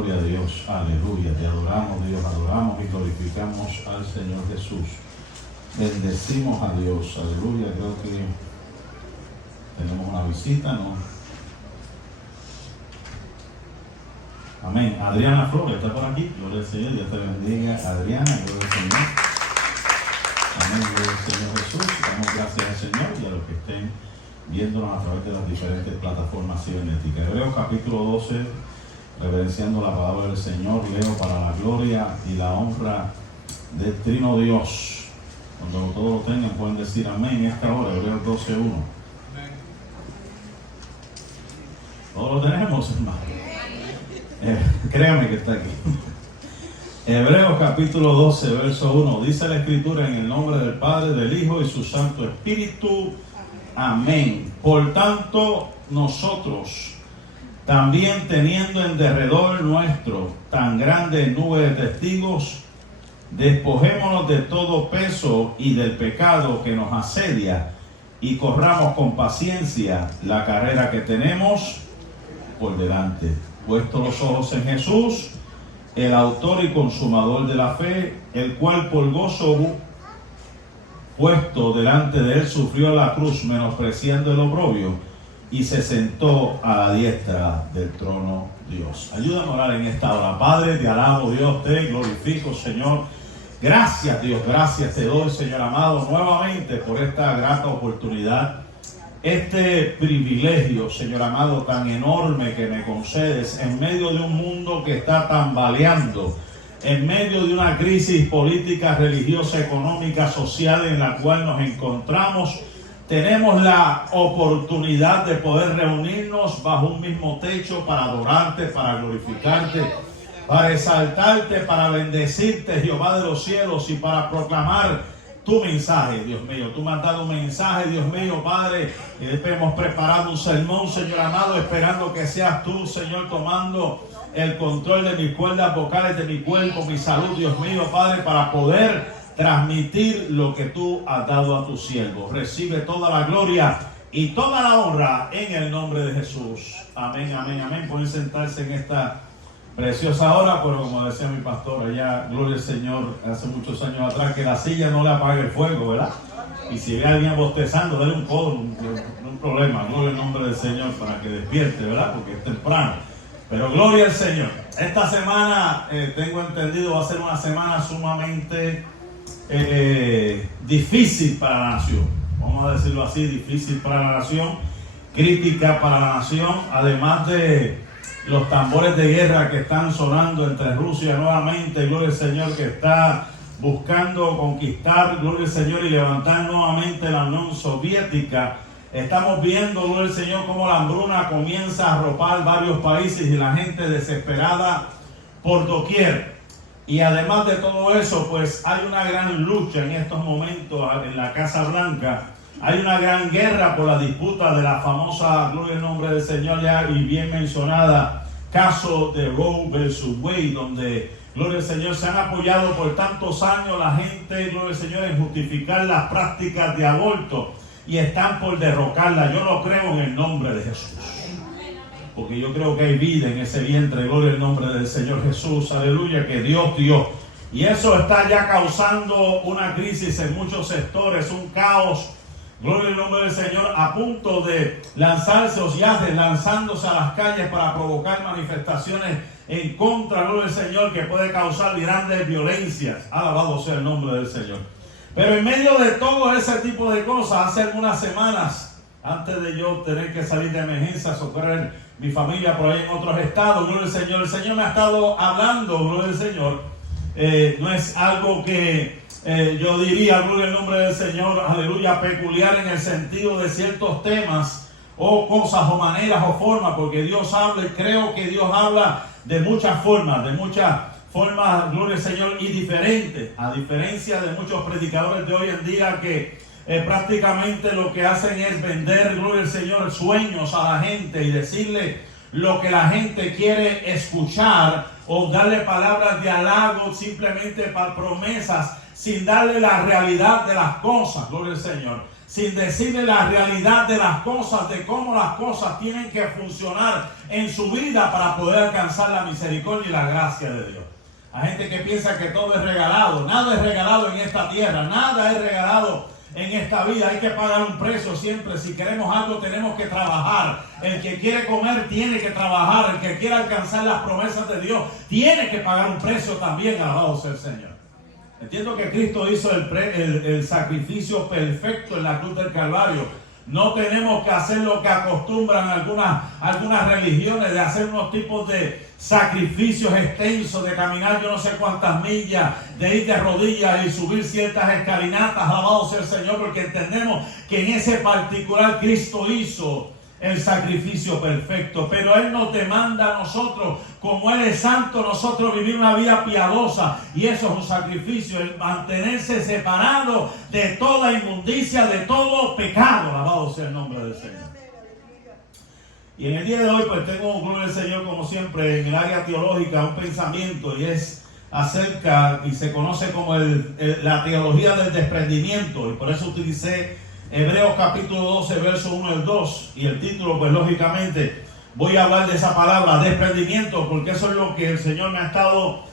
Gloria a Dios, aleluya. Te adoramos, Dios, adoramos y glorificamos al Señor Jesús. Bendecimos a Dios, aleluya. Creo que tenemos una visita, ¿no? Amén. Adriana Flores está por aquí. Gloria al Señor. Dios te bendiga, Adriana. Gloria al Señor. Amén. Gloria al Señor Jesús. Damos gracias al Señor y a los que estén viéndonos a través de las diferentes plataformas cibernéticas. Hebreos capítulo 12, reverenciando la palabra del Señor, leo para la gloria y la honra del Trino Dios. Cuando todos lo tengan pueden decir amén en esta hora. Hebreos 12:1. Todos lo tenemos, hermano. Créame que está aquí. Hebreos capítulo 12, verso 1. Dice la Escritura: en el nombre del Padre, del Hijo y su Santo Espíritu. Amén. Por tanto, nosotros, también teniendo en derredor nuestro tan grande nube de testigos, despojémonos de todo peso y del pecado que nos asedia, y corramos con paciencia la carrera que tenemos por delante. Puestos los ojos en Jesús, el autor y consumador de la fe, el cual por gozo puesto delante de él sufrió la cruz, menospreciando el oprobio, y se sentó a la diestra del trono Dios. Ayúdame a orar en esta hora. Padre, te alabo, Dios, te glorifico, Señor. Gracias, Dios, gracias te doy, Señor amado, nuevamente por esta grata oportunidad, este privilegio, Señor amado, tan enorme que me concedes en medio de un mundo que está tambaleando, en medio de una crisis política, religiosa, económica, social en la cual nos encontramos. Tenemos la oportunidad de poder reunirnos bajo un mismo techo para adorarte, para glorificarte, para exaltarte, para bendecirte, Jehová de los cielos, y para proclamar tu mensaje, Dios mío. Tú me has dado un mensaje, Dios mío, Padre, y después hemos preparado un sermón, Señor amado, esperando que seas tú, Señor, tomando el control de mis cuerdas vocales, de mi cuerpo, mi salud, Dios mío, Padre, para poder transmitir lo que tú has dado a tu siervo. Recibe toda la gloria y toda la honra en el nombre de Jesús. Amén, amén, amén. Pueden sentarse en esta preciosa hora, pero como decía mi pastor allá, gloria al Señor, hace muchos años atrás, que la silla no le apague el fuego, ¿verdad? Y si ve a alguien bostezando, dale un codo, no hay problema, gloria al nombre del Señor, para que despierte, ¿verdad? Porque es temprano. Pero gloria al Señor. Esta semana, tengo entendido, va a ser una semana sumamente difícil para la nación. Vamos a decirlo así, difícil para la nación, crítica para la nación, además de los tambores de guerra que están sonando entre Rusia nuevamente, gloria al Señor, que está buscando conquistar, gloria al Señor, y levantar nuevamente la Unión Soviética. Estamos viendo, gloria al Señor, cómo la hambruna comienza a arropar varios países y la gente desesperada por doquier. Y además de todo eso, pues hay una gran lucha en estos momentos en la Casa Blanca. Hay una gran guerra por la disputa de la famosa, gloria al nombre del Señor, ya y bien mencionada, caso de Roe versus Wade, donde, gloria al Señor, se han apoyado por tantos años la gente, gloria al Señor, en justificar las prácticas de aborto, y están por derrocarla. Yo no creo en el nombre de Jesús, porque yo creo que hay vida en ese vientre, gloria al nombre del Señor Jesús, aleluya, que Dios dio. Y eso está ya causando una crisis en muchos sectores, un caos, gloria al nombre del Señor, a punto de lanzarse o ya lanzándose a las calles para provocar manifestaciones en contra, gloria al Señor, que puede causar grandes violencias. Alabado sea el nombre del Señor. Pero en medio de todo ese tipo de cosas, hace algunas semanas, antes de yo tener que salir de emergencia, socorrer mi familia por ahí en otros estados, gloria al Señor, el Señor me ha estado hablando, gloria al Señor. No es algo que yo diría, gloria al nombre del Señor, aleluya, peculiar en el sentido de ciertos temas o cosas o maneras o formas, porque Dios habla, y creo que Dios habla de muchas formas, gloria al Señor, y diferentes, a diferencia de muchos predicadores de hoy en día que prácticamente lo que hacen es vender, gloria al Señor, sueños a la gente y decirle lo que la gente quiere escuchar, o darle palabras de halago simplemente para promesas, sin darle la realidad de las cosas, gloria al Señor, sin decirle la realidad de las cosas, de cómo las cosas tienen que funcionar en su vida para poder alcanzar la misericordia y la gracia de Dios. Hay gente que piensa que todo es regalado. Nada es regalado en esta tierra, nada es regalado en esta vida. Hay que pagar un precio siempre. Si queremos algo tenemos que trabajar. El que quiere comer tiene que trabajar. El que quiere alcanzar las promesas de Dios tiene que pagar un precio también. Alabado sea el Señor. Entiendo que Cristo hizo el sacrificio perfecto en la cruz del Calvario. No tenemos que hacer lo que acostumbran algunas religiones, de hacer unos tipos de sacrificios extensos, de caminar yo no sé cuántas millas, de ir de rodillas y subir ciertas escalinatas. Alabado sea el Señor, porque entendemos que en ese particular Cristo hizo el sacrificio perfecto. Pero Él nos demanda a nosotros, como Él es santo, nosotros vivir una vida piadosa, y eso es un sacrificio, el mantenerse separado de toda inmundicia, de todo pecado. Alabado sea el nombre del Señor. Y en el día de hoy pues tengo, gloria al Señor, como siempre, en el área teológica un pensamiento, y es acerca, y se conoce como la teología del desprendimiento, y por eso utilicé Hebreos capítulo 12, verso 1 al 2, y el título, pues lógicamente voy a hablar de esa palabra, desprendimiento, porque eso es lo que el Señor me ha estado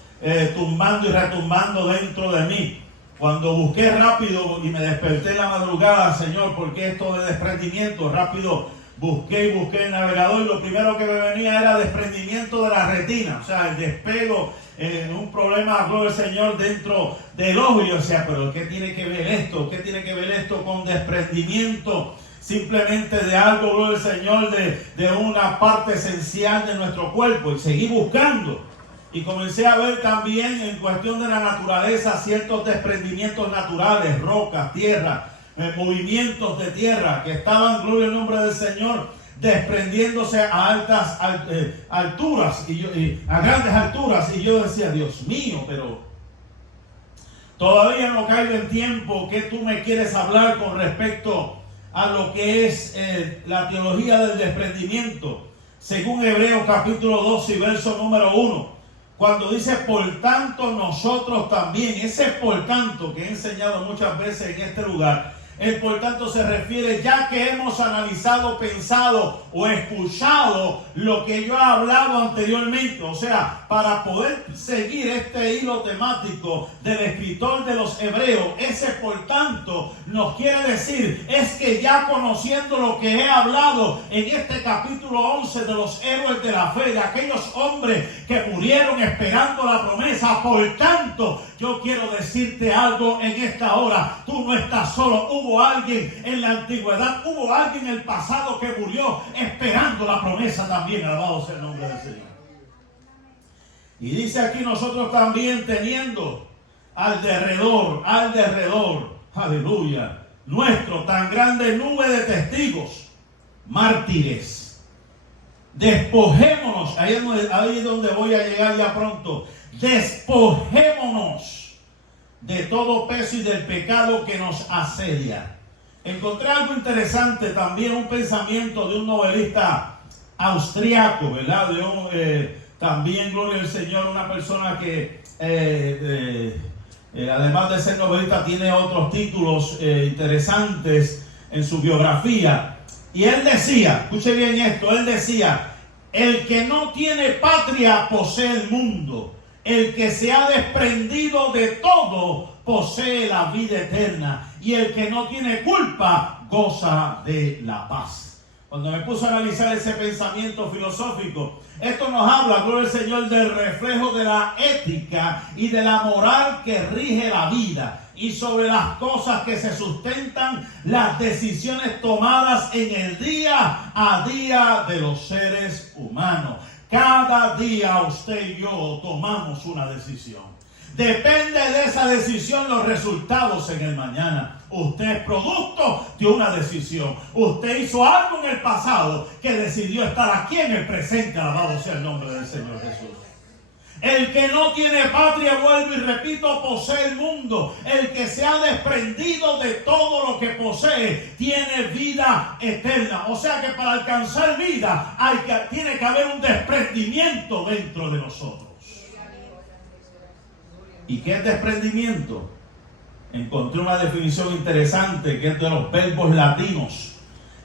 tumbando y retumbando dentro de mí. Cuando busqué rápido y me desperté en la madrugada, Señor, ¿por qué esto de desprendimiento? Rápido busqué el navegador, y lo primero que me venía era desprendimiento de la retina, o sea, el despego, un problema, gloria al Señor, dentro del ojo. Y yo decía, pero ¿qué tiene que ver esto? ¿Qué tiene que ver esto con desprendimiento? Simplemente de algo, gloria al Señor, de una parte esencial de nuestro cuerpo. Y seguí buscando. Y comencé a ver también en cuestión de la naturaleza ciertos desprendimientos naturales, rocas, tierra, movimientos de tierra que estaban, gloria al nombre del Señor, desprendiéndose a altas alturas y a grandes alturas. Y yo decía, Dios mío, pero todavía no caigo en tiempo. ¿Qué tú me quieres hablar con respecto a lo que es la teología del desprendimiento? Según Hebreos capítulo 12 y verso número 1, cuando dice por tanto nosotros también, ese por tanto que he enseñado muchas veces en este lugar, el por tanto se refiere, ya que hemos analizado, pensado o escuchado lo que yo he hablado anteriormente. O sea, para poder seguir este hilo temático del escritor de los Hebreos, ese por tanto nos quiere decir, es que ya conociendo lo que he hablado en este capítulo 11 de los héroes de la fe, de aquellos hombres que murieron esperando la promesa, por tanto yo quiero decirte algo en esta hora. Tú no estás solo. Hubo alguien en la antigüedad, hubo alguien en el pasado que murió esperando la promesa también. Alabado sea el nombre del Señor. Y dice aquí, nosotros también teniendo al derredor, aleluya, nuestro tan grande nube de testigos, mártires, despojémonos, ahí es donde voy a llegar ya pronto. Despojémonos de todo peso y del pecado que nos asedia. Encontré algo interesante también, un pensamiento de un novelista austriaco, ¿verdad? También, gloria al Señor, una persona que además de ser novelista tiene otros títulos interesantes en su biografía. Y él decía, escuche bien esto, él decía, el que no tiene patria posee el mundo. El que se ha desprendido de todo posee la vida eterna. Y el que no tiene culpa goza de la paz. Cuando me puse a analizar ese pensamiento filosófico, esto nos habla, gloria al Señor, del reflejo de la ética y de la moral que rige la vida. Y sobre las cosas que se sustentan las decisiones tomadas en el día a día de los seres humanos. Cada día usted y yo tomamos una decisión. Depende de esa decisión los resultados en el mañana. Usted es producto de una decisión. Usted hizo algo en el pasado que decidió estar aquí en el presente. Alabado sea el nombre del Señor Jesús. El que no tiene patria, vuelvo y repito, posee el mundo. El que se ha desprendido de todo lo que posee tiene vida eterna. O sea que para alcanzar vida tiene que haber un desprendimiento dentro de nosotros. ¿Y qué es desprendimiento? encontré una definición interesante que es de los verbos latinos.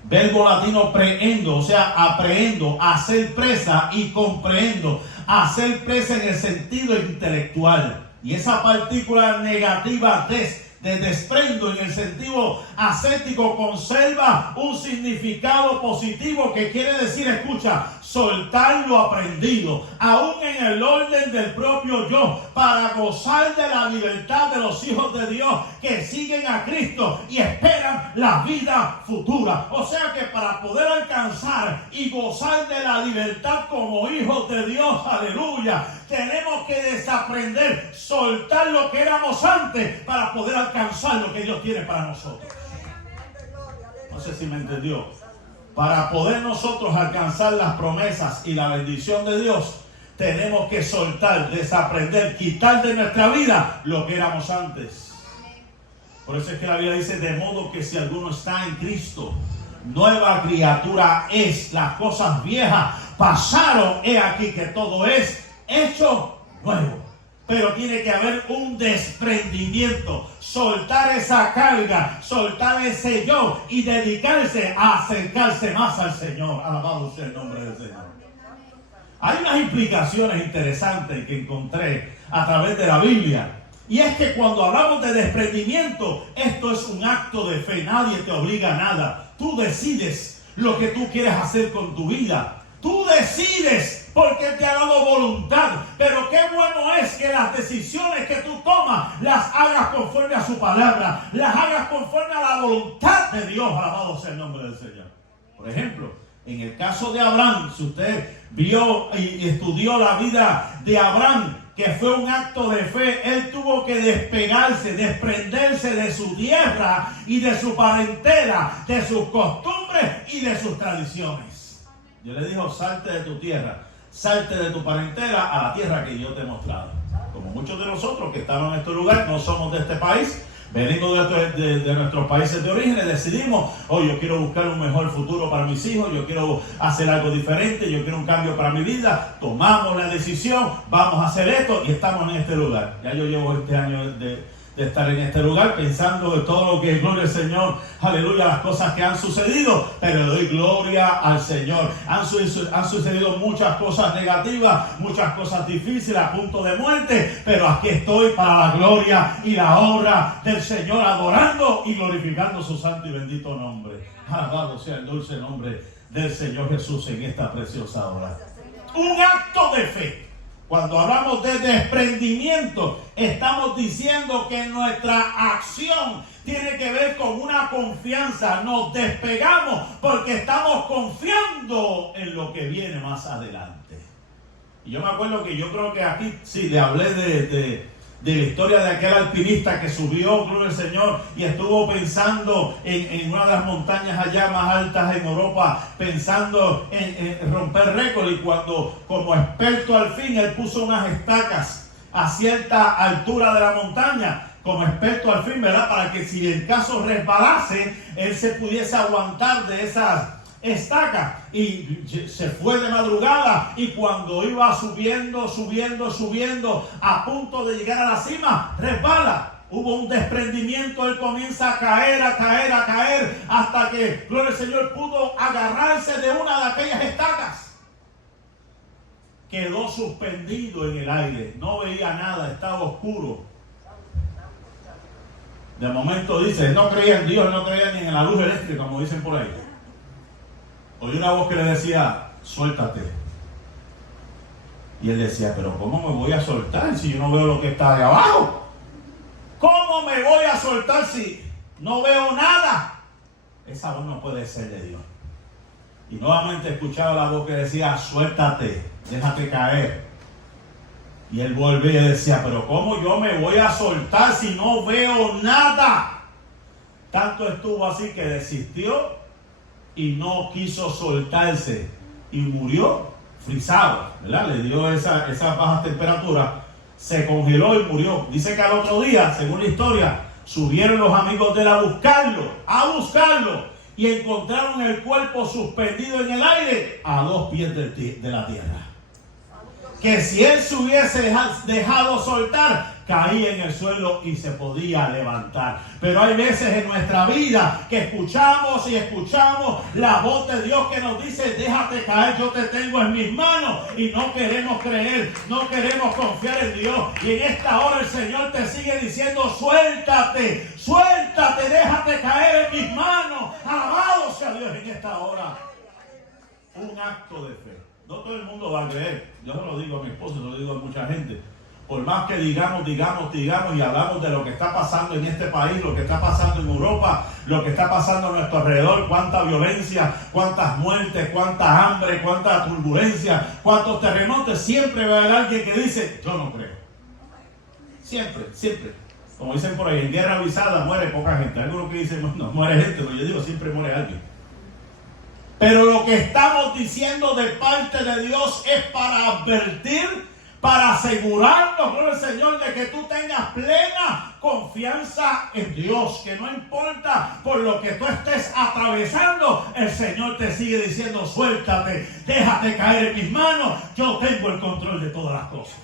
Verbo latino prehendo, o sea, aprehendo, hacer presa, y comprehendo, hacer presa en el sentido intelectual. Y esa partícula negativa de desprendo en el sentido ascético conserva un significado positivo que quiere decir, escucha, soltar lo aprendido, aún en el orden del propio yo, para gozar de la libertad de los hijos de Dios que siguen a Cristo y esperan la vida futura. O sea que para poder alcanzar y gozar de la libertad como hijos de Dios, aleluya, tenemos que desaprender, soltar lo que éramos antes para poder alcanzar lo que Dios tiene para nosotros. No sé si me entendió. Para poder nosotros alcanzar las promesas y la bendición de Dios, tenemos que soltar, desaprender, quitar de nuestra vida lo que éramos antes. Por eso es que la Biblia dice, de modo que si alguno está en Cristo, nueva criatura es. Las cosas viejas pasaron, he aquí que todo es hecho nuevo. Pero tiene que haber un desprendimiento, soltar esa carga, soltar ese yo y dedicarse a acercarse más al Señor. Alabado sea el nombre del Señor. Hay unas implicaciones interesantes que encontré a través de la Biblia. Y es que cuando hablamos de desprendimiento, esto es un acto de fe. Nadie te obliga a nada. Tú decides lo que tú quieres hacer con tu vida. Tú decides porque te ha dado voluntad. Pero qué bueno es que las decisiones que tú tomas las hagas conforme a su palabra. Las hagas conforme a la voluntad de Dios. Alabado sea el nombre del Señor. Por ejemplo, en el caso de Abraham, si usted vio y estudió la vida de Abraham, que fue un acto de fe, él tuvo que despegarse, desprenderse de su tierra y de su parentela, de sus costumbres y de sus tradiciones. Dios le dijo, salte de tu tierra, salte de tu parentela a la tierra que yo te he mostrado. Como muchos de nosotros que estamos en este lugar, no somos de este país, venimos de nuestros países de origen, decidimos, yo quiero buscar un mejor futuro para mis hijos, yo quiero hacer algo diferente, yo quiero un cambio para mi vida, tomamos la decisión, vamos a hacer esto y estamos en este lugar. Ya yo llevo este año de estar en este lugar pensando de todo lo que es gloria al Señor, aleluya, las cosas que han sucedido, pero le doy gloria al Señor. Han sucedido muchas cosas negativas, muchas cosas difíciles, a punto de muerte, pero aquí estoy para la gloria y la obra del Señor, adorando y glorificando su santo y bendito nombre. Alabado sea el dulce nombre del Señor Jesús en esta preciosa hora. Un acto de fe. Cuando hablamos de desprendimiento, estamos diciendo que nuestra acción tiene que ver con una confianza. Nos despegamos porque estamos confiando en lo que viene más adelante. Y yo me acuerdo que yo creo que aquí sí le hablé de la historia de aquel alpinista que subió, gloria al Señor, y estuvo pensando en una de las montañas allá más altas en Europa, pensando en romper récord, y cuando como experto al fin él puso unas estacas a cierta altura de la montaña, como experto al fin, ¿verdad? Para que si en caso resbalase, él se pudiese aguantar de esas estaca, y se fue de madrugada, y cuando iba subiendo a punto de llegar a la cima, resbala. Hubo un desprendimiento, él comienza a caer, hasta que, gloria al Señor, pudo agarrarse de una de aquellas estacas. Quedó suspendido en el aire, no veía nada, estaba oscuro. De momento dice, no creía en Dios, no creía ni en la luz eléctrica, como dicen por ahí. Oí una voz que le decía, suéltate. Y él decía, pero ¿cómo me voy a soltar si yo no veo lo que está de abajo? ¿Cómo me voy a soltar si no veo nada? Esa voz no puede ser de Dios. Y nuevamente escuchaba la voz que decía, suéltate, déjate caer. Y él volvía y decía, pero ¿cómo yo me voy a soltar si no veo nada? Tanto estuvo así que desistió y no quiso soltarse y murió frisado, ¿verdad? Le dio esa baja temperatura, se congeló y murió. Dice que al otro día, según la historia, subieron los amigos de él a buscarlo, y encontraron el cuerpo suspendido en el aire a 2 pies de la tierra. Que si él se hubiese dejado soltar, caía en el suelo y se podía levantar. Pero hay veces en nuestra vida que escuchamos y escuchamos la voz de Dios que nos dice: déjate caer, yo te tengo en mis manos. Y no queremos creer, no queremos confiar en Dios. Y en esta hora el Señor te sigue diciendo: suéltate, suéltate, déjate caer en mis manos. Alabado sea Dios en esta hora. Un acto de fe. No todo el mundo va a creer. Yo se lo digo a mi esposo, se lo digo a mucha gente. Por más que digamos y hablamos de lo que está pasando en este país, lo que está pasando en Europa, lo que está pasando a nuestro alrededor, cuánta violencia, cuántas muertes, cuánta hambre, cuánta turbulencia, cuántos terremotos, siempre va a haber alguien que dice: yo no creo. Siempre, siempre. Como dicen por ahí, en guerra avisada muere poca gente. Algunos que dicen: no muere gente, pero yo digo, siempre muere alguien. Pero lo que estamos diciendo de parte de Dios es para advertir, para asegurarnos, gloria al Señor, de que tú tengas plena confianza en Dios. Que no importa por lo que tú estés atravesando, el Señor te sigue diciendo: suéltate, déjate caer en mis manos, yo tengo el control de todas las cosas.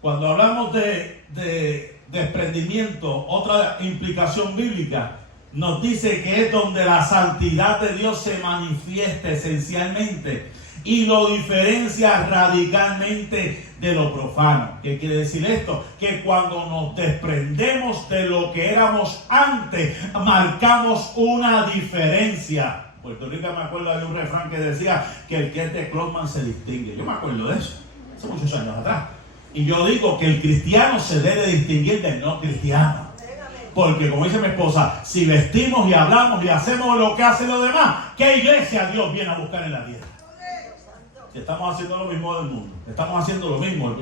Cuando hablamos de desprendimiento, otra implicación bíblica nos dice que es donde la santidad de Dios se manifiesta esencialmente y lo diferencia radicalmente de lo profano. ¿Qué quiere decir esto? Que cuando nos desprendemos de lo que éramos antes, marcamos una diferencia. En Puerto Rico me acuerdo de un refrán que decía que el que es de Closman se distingue. Yo me acuerdo de eso, hace muchos años atrás. Y yo digo que el cristiano se debe distinguir del no cristiano. Porque, como dice mi esposa, si vestimos y hablamos y hacemos lo que hacen los demás, ¿qué iglesia Dios viene a buscar en la tierra? Si estamos haciendo lo mismo del mundo, estamos haciendo lo mismo,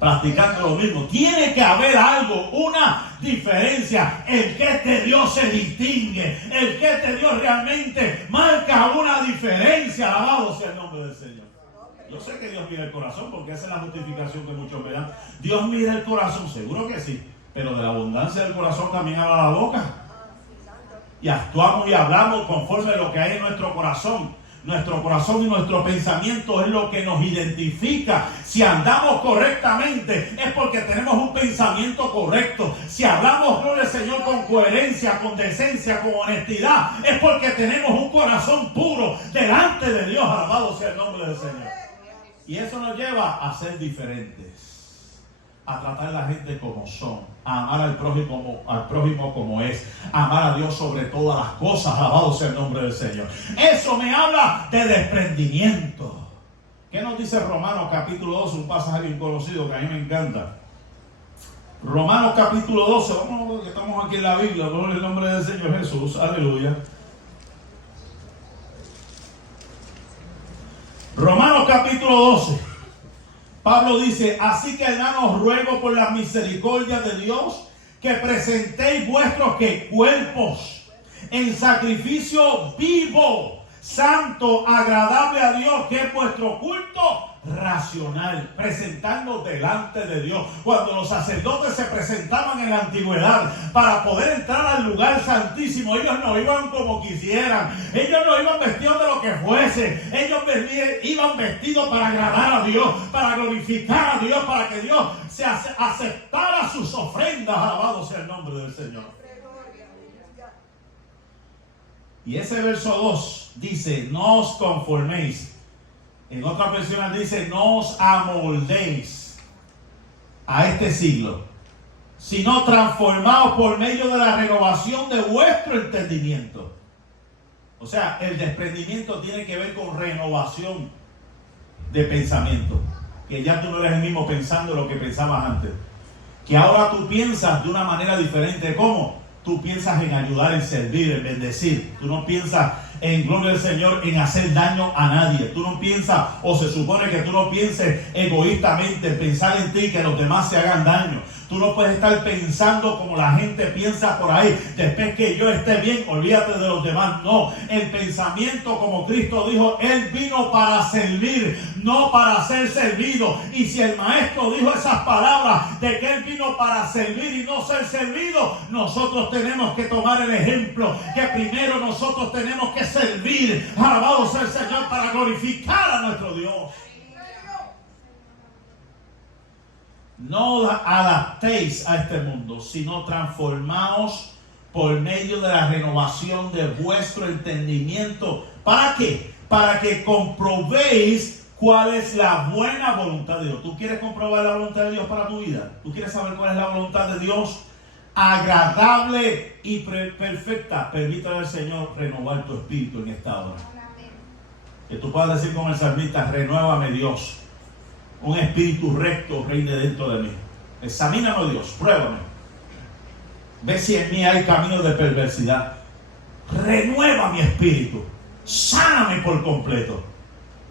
practicando lo mismo. Tiene que haber algo, una diferencia. El que es de Dios se distingue. El que es de Dios realmente marca una diferencia. Alabado sea el nombre del Señor. Yo sé que Dios mira el corazón, porque esa es la justificación que muchos me dan. Dios mira el corazón, seguro que sí. Pero de la abundancia del corazón también habla la boca. Y actuamos y hablamos conforme a lo que hay en nuestro corazón. Nuestro corazón y nuestro pensamiento es lo que nos identifica. Si andamos correctamente es porque tenemos un pensamiento correcto. Si hablamos, gloria al Señor, con coherencia, con decencia, con honestidad, es porque tenemos un corazón puro delante de Dios. Alabado sea el nombre del Señor. Y eso nos lleva a ser diferentes, a tratar a la gente como son, a amar al prójimo como es, a amar a Dios sobre todas las cosas. Alabado sea el nombre del Señor. Eso me habla de desprendimiento. ¿Qué nos dice Romanos capítulo 12? Un pasaje bien conocido que a mí me encanta. Romanos capítulo 12, vamos, que estamos aquí en la Biblia, en el nombre del Señor Jesús, aleluya. Romanos capítulo 12. Pablo dice: así que, hermanos, ruego por la misericordia de Dios que presentéis vuestros cuerpos en sacrificio vivo, santo, agradable a Dios, que es vuestro culto racional. Presentarnos delante de Dios. Cuando los sacerdotes se presentaban en la antigüedad para poder entrar al lugar santísimo, ellos no iban como quisieran, ellos no iban vestidos de lo que fuese, ellos iban vestidos para agradar a Dios, para glorificar a Dios, para que Dios se aceptara sus ofrendas. Alabado sea el nombre del Señor. Y ese verso 2 dice: no os conforméis. En otras versiones dice: no os amoldéis a este siglo, sino transformaos por medio de la renovación de vuestro entendimiento. O sea, el desprendimiento tiene que ver con renovación de pensamiento. Que ya tú no eres el mismo pensando lo que pensabas antes. Que ahora tú piensas de una manera diferente. ¿Cómo? Tú piensas en ayudar, en servir, en bendecir. Tú no piensas en, gloria al Señor, en hacer daño a nadie. Tú no piensas, o se supone que tú no pienses egoístamente en pensar en ti, que los demás se hagan daño. Tú no puedes estar pensando como la gente piensa por ahí. Después que yo esté bien, olvídate de los demás. No, el pensamiento, como Cristo dijo, Él vino para servir, no para ser servido. Y si el Maestro dijo esas palabras de que Él vino para servir y no ser servido, nosotros tenemos que tomar el ejemplo que primero nosotros tenemos que servir. Alabado sea el Señor, para glorificar a nuestro Dios. No os adaptéis a este mundo, sino transformaos por medio de la renovación de vuestro entendimiento. ¿Para qué? Para que comprobéis cuál es la buena voluntad de Dios. ¿Tú quieres comprobar la voluntad de Dios para tu vida? ¿Tú quieres saber cuál es la voluntad de Dios? Agradable y perfecta. Permítale al Señor renovar tu espíritu en esta hora. Que tú puedas decir como el salmista: renuévame, Dios, un espíritu recto reine dentro de mí. Examíname, Dios, pruébame, ve si en mí hay caminos de perversidad. Renueva mi espíritu, sáname por completo,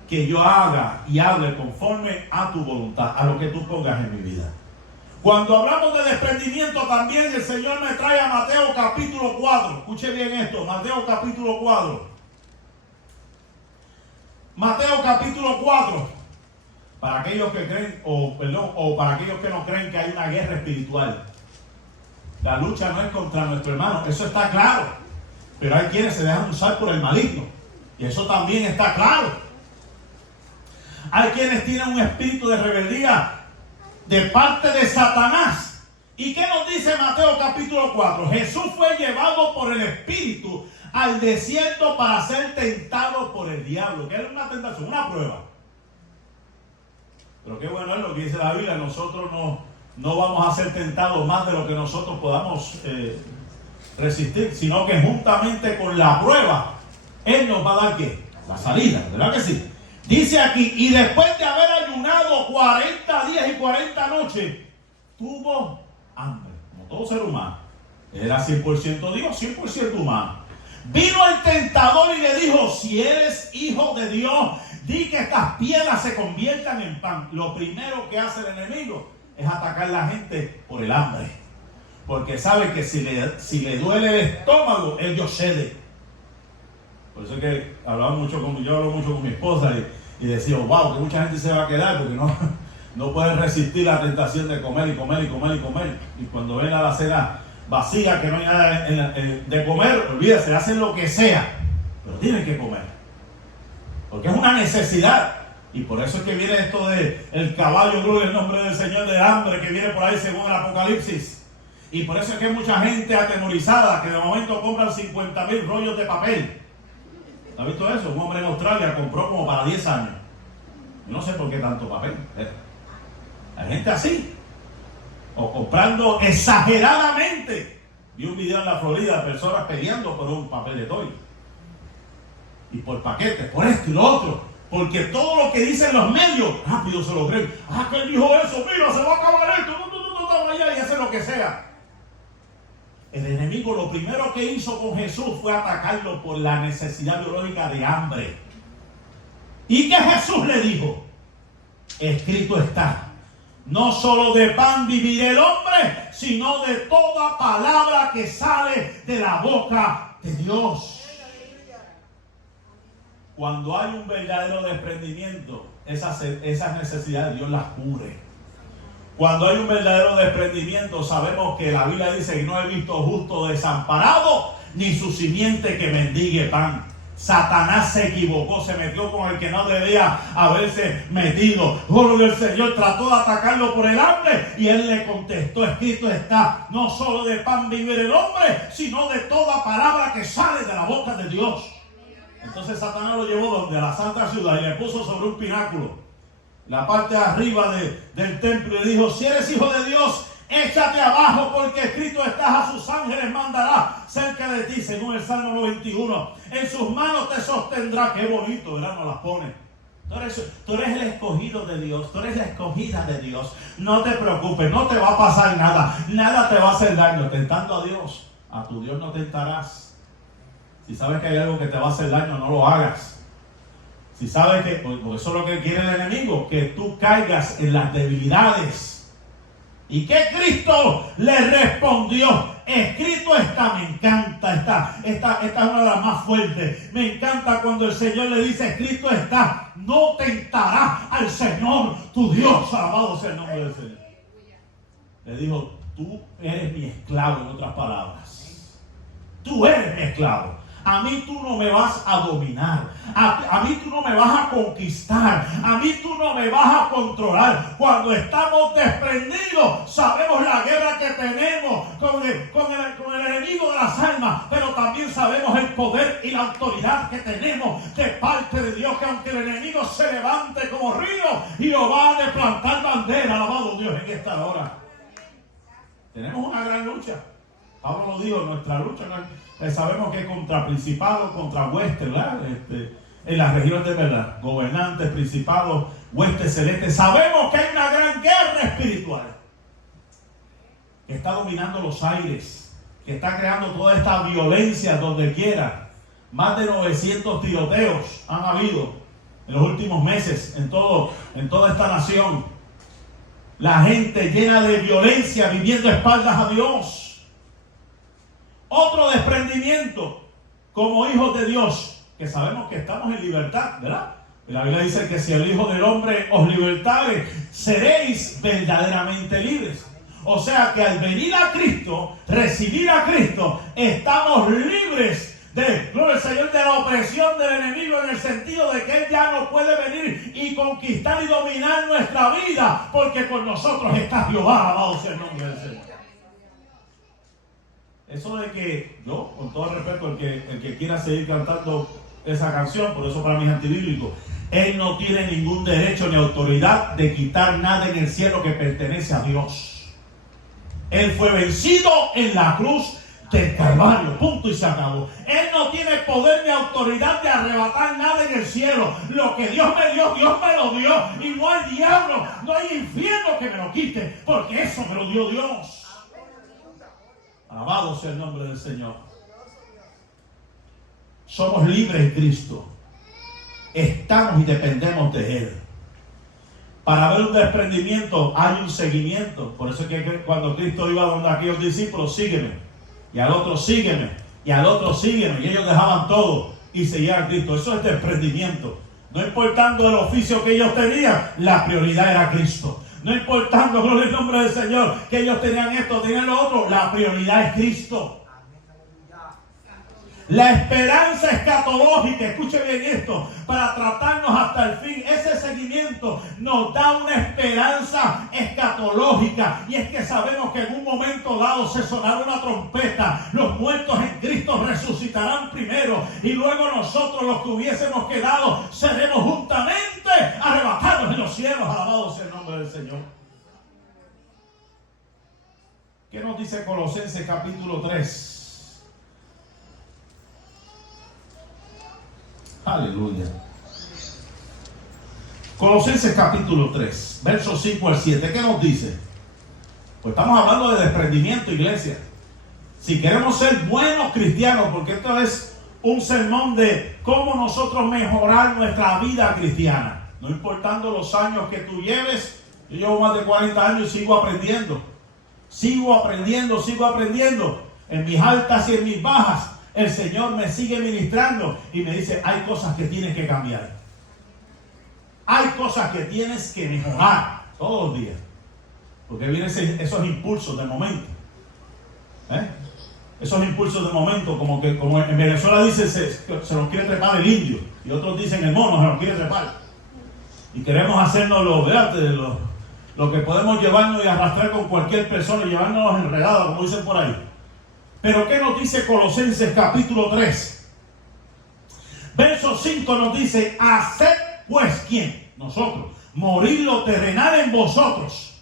que yo haga y hable conforme a tu voluntad, a lo que tú pongas en mi vida. Cuando hablamos de desprendimiento, también el Señor me trae a Mateo capítulo 4. Escuche bien esto, Mateo capítulo 4. Mateo capítulo 4. Para aquellos que creen, o para aquellos que no creen que hay una guerra espiritual. La lucha no es contra nuestro hermano, eso está claro. Pero hay quienes se dejan usar por el maligno, y eso también está claro. Hay quienes tienen un espíritu de rebeldía de parte de Satanás. ¿Y qué nos dice Mateo capítulo 4? Jesús fue llevado por el Espíritu al desierto para ser tentado por el diablo. ¿Qué es una tentación? Una prueba. Pero qué bueno es lo que dice la Biblia. Nosotros no vamos a ser tentados más de lo que nosotros podamos resistir, sino que juntamente con la prueba Él nos va a dar ¿qué? La salida, ¿verdad que sí? Dice aquí: y después de haber ayunado 40 días y 40 noches, tuvo hambre, como todo ser humano. Era 100% Dios, 100% humano. Vino el tentador y le dijo: si eres hijo de Dios, di que estas piedras se conviertan en pan. Lo primero que hace el enemigo es atacar a la gente por el hambre, porque sabe que si le duele el estómago, ellos ceden. Por eso es que yo hablo mucho con mi esposa y decía: wow, que mucha gente se va a quedar porque no pueden resistir la tentación de comer y comer y comer y comer. Y cuando ven a la cena vacía, que no hay nada de comer, olvídate, hacen lo que sea, pero tienen que comer, porque es una necesidad. Y por eso es que viene esto de el caballo, gloria al nombre del Señor, de hambre que viene por ahí según el Apocalipsis. Y por eso es que hay mucha gente atemorizada que de momento compran 50,000 rollos de papel. ¿Has visto eso? Un hombre en Australia compró como para 10 años. Yo no sé por qué tanto papel. Hay gente así. O comprando exageradamente. Vi un video en la Florida de personas peleando por un papel de toalla. Y por paquetes, por esto y lo otro. Porque todo lo que dicen los medios, rápido se lo creen. Ah, que él dijo eso, mira, se va a acabar esto. Y hace lo que sea. El enemigo lo primero que hizo con Jesús fue atacarlo por la necesidad biológica de hambre. ¿Y qué Jesús le dijo? Escrito está: no solo de pan vivirá el hombre, sino de toda palabra que sale de la boca de Dios. Cuando hay un verdadero desprendimiento, esas necesidades Dios las cubre. Cuando hay un verdadero desprendimiento, sabemos que la Biblia dice que no he visto justo desamparado, ni su simiente que mendigue pan. Satanás se equivocó, se metió con el que no debía haberse metido. Gloria del Señor, trató de atacarlo por el hambre y él le contestó: escrito está, no solo de pan vive el hombre, sino de toda palabra que sale de la boca de Dios. Entonces Satanás lo llevó donde, a la santa ciudad, y le puso sobre un pináculo, la parte de arriba del templo, y le dijo: si eres hijo de Dios, échate abajo, porque escrito estás, a sus ángeles mandará cerca de ti, según el Salmo 91. En sus manos te sostendrá. Qué bonito, ¿verdad? Nos las pone. Tú eres el escogido de Dios, tú eres la escogida de Dios. No te preocupes, no te va a pasar nada, nada te va a hacer daño. Tentando a Dios, a tu Dios no tentarás. Si sabes que hay algo que te va a hacer daño, no lo hagas. Si sabes que, porque eso es lo que quiere el enemigo, que tú caigas en las debilidades. ¿Y qué Cristo le respondió? Escrito está. Me encanta, esta es una de las más fuertes. Me encanta cuando el Señor le dice: escrito está, no tentarás al Señor tu Dios. Alabado sea el nombre del Señor. Le dijo: tú eres mi esclavo, en otras palabras. Tú eres mi esclavo. A mí tú no me vas a dominar. A mí tú no me vas a conquistar. A mí tú no me vas a controlar. Cuando estamos desprendidos, sabemos la guerra que tenemos con el enemigo de las almas. Pero también sabemos el poder y la autoridad que tenemos de parte de Dios. Que aunque el enemigo se levante como río, Jehová ha de plantar bandera. Alabado Dios en esta hora. Tenemos una gran lucha. Pablo lo dijo, nuestra lucha sabemos que es contra principados, contra huestes, ¿verdad? En las regiones de verdad, gobernantes, principados, huestes celestes. Sabemos que hay una gran guerra espiritual que está dominando los aires, que está creando toda esta violencia donde quiera. Más de 900 tiroteos han habido en los últimos meses en toda esta nación. La gente llena de violencia, viviendo a espaldas a Dios. Otro desprendimiento como hijos de Dios, que sabemos que estamos en libertad, ¿verdad? Y la Biblia dice que si el Hijo del Hombre os libertare, seréis verdaderamente libres. O sea que al venir a Cristo, recibir a Cristo, estamos libres gloria al Señor, de la opresión del enemigo, en el sentido de que Él ya no puede venir y conquistar y dominar nuestra vida, porque con nosotros está Jehová, alabado sea el nombre del Señor. Eso de que yo, con todo el respeto, el que quiera seguir cantando esa canción, por eso para mí es antibíblico, Él no tiene ningún derecho ni autoridad de quitar nada en el cielo que pertenece a Dios. Él fue vencido en la cruz del Calvario, punto y se acabó. Él no tiene poder ni autoridad de arrebatar nada en el cielo. Lo que Dios me dio, Dios me lo dio. Y no hay diablo, no hay infierno que me lo quite, porque eso me lo dio Dios. Alabado sea el nombre del Señor. Somos libres en Cristo. Estamos y dependemos de Él. Para ver un desprendimiento hay un seguimiento. Por eso es que cuando Cristo iba donde aquellos discípulos, sígueme. Y al otro sígueme. Y al otro sígueme. Y ellos dejaban todo y seguían a Cristo. Eso es desprendimiento. No importando el oficio que ellos tenían, la prioridad era Cristo. No importando, gloria al nombre del Señor, que ellos tenían esto, tenían lo otro, la prioridad es Cristo. La esperanza escatológica, escuche bien esto, para tratarnos hasta el fin. Ese seguimiento nos da una esperanza escatológica. Y es que sabemos que en un momento dado se sonará una trompeta. Los muertos en Cristo resucitarán primero. Y luego nosotros, los que hubiésemos quedado, seremos juntamente arrebatados en los cielos. Alabado sea el nombre del Señor. ¿Qué nos dice Colosenses capítulo 3? Aleluya. Colosenses capítulo 3, versos 5 al 7. ¿Qué nos dice? Pues estamos hablando de desprendimiento, iglesia. Si queremos ser buenos cristianos, porque esto es un sermón de cómo nosotros mejorar nuestra vida cristiana. No importando los años que tú lleves. Yo llevo más de 40 años y sigo aprendiendo. Sigo aprendiendo. En mis altas y en mis bajas. El Señor me sigue ministrando y me dice, hay cosas que tienes que cambiar. Hay cosas que tienes que mejorar todos los días. Porque vienen esos impulsos de momento. Esos impulsos de momento, como en Venezuela dice, se los quiere trepar el indio. Y otros dicen, el mono se los quiere trepar. Y queremos hacernos lo que podemos llevarnos y arrastrar con cualquier persona y llevarnos enredados, como dicen por ahí. Pero ¿qué nos dice Colosenses capítulo 3? Verso 5 nos dice, haced pues, ¿quién? Nosotros. Morir lo terrenal en vosotros.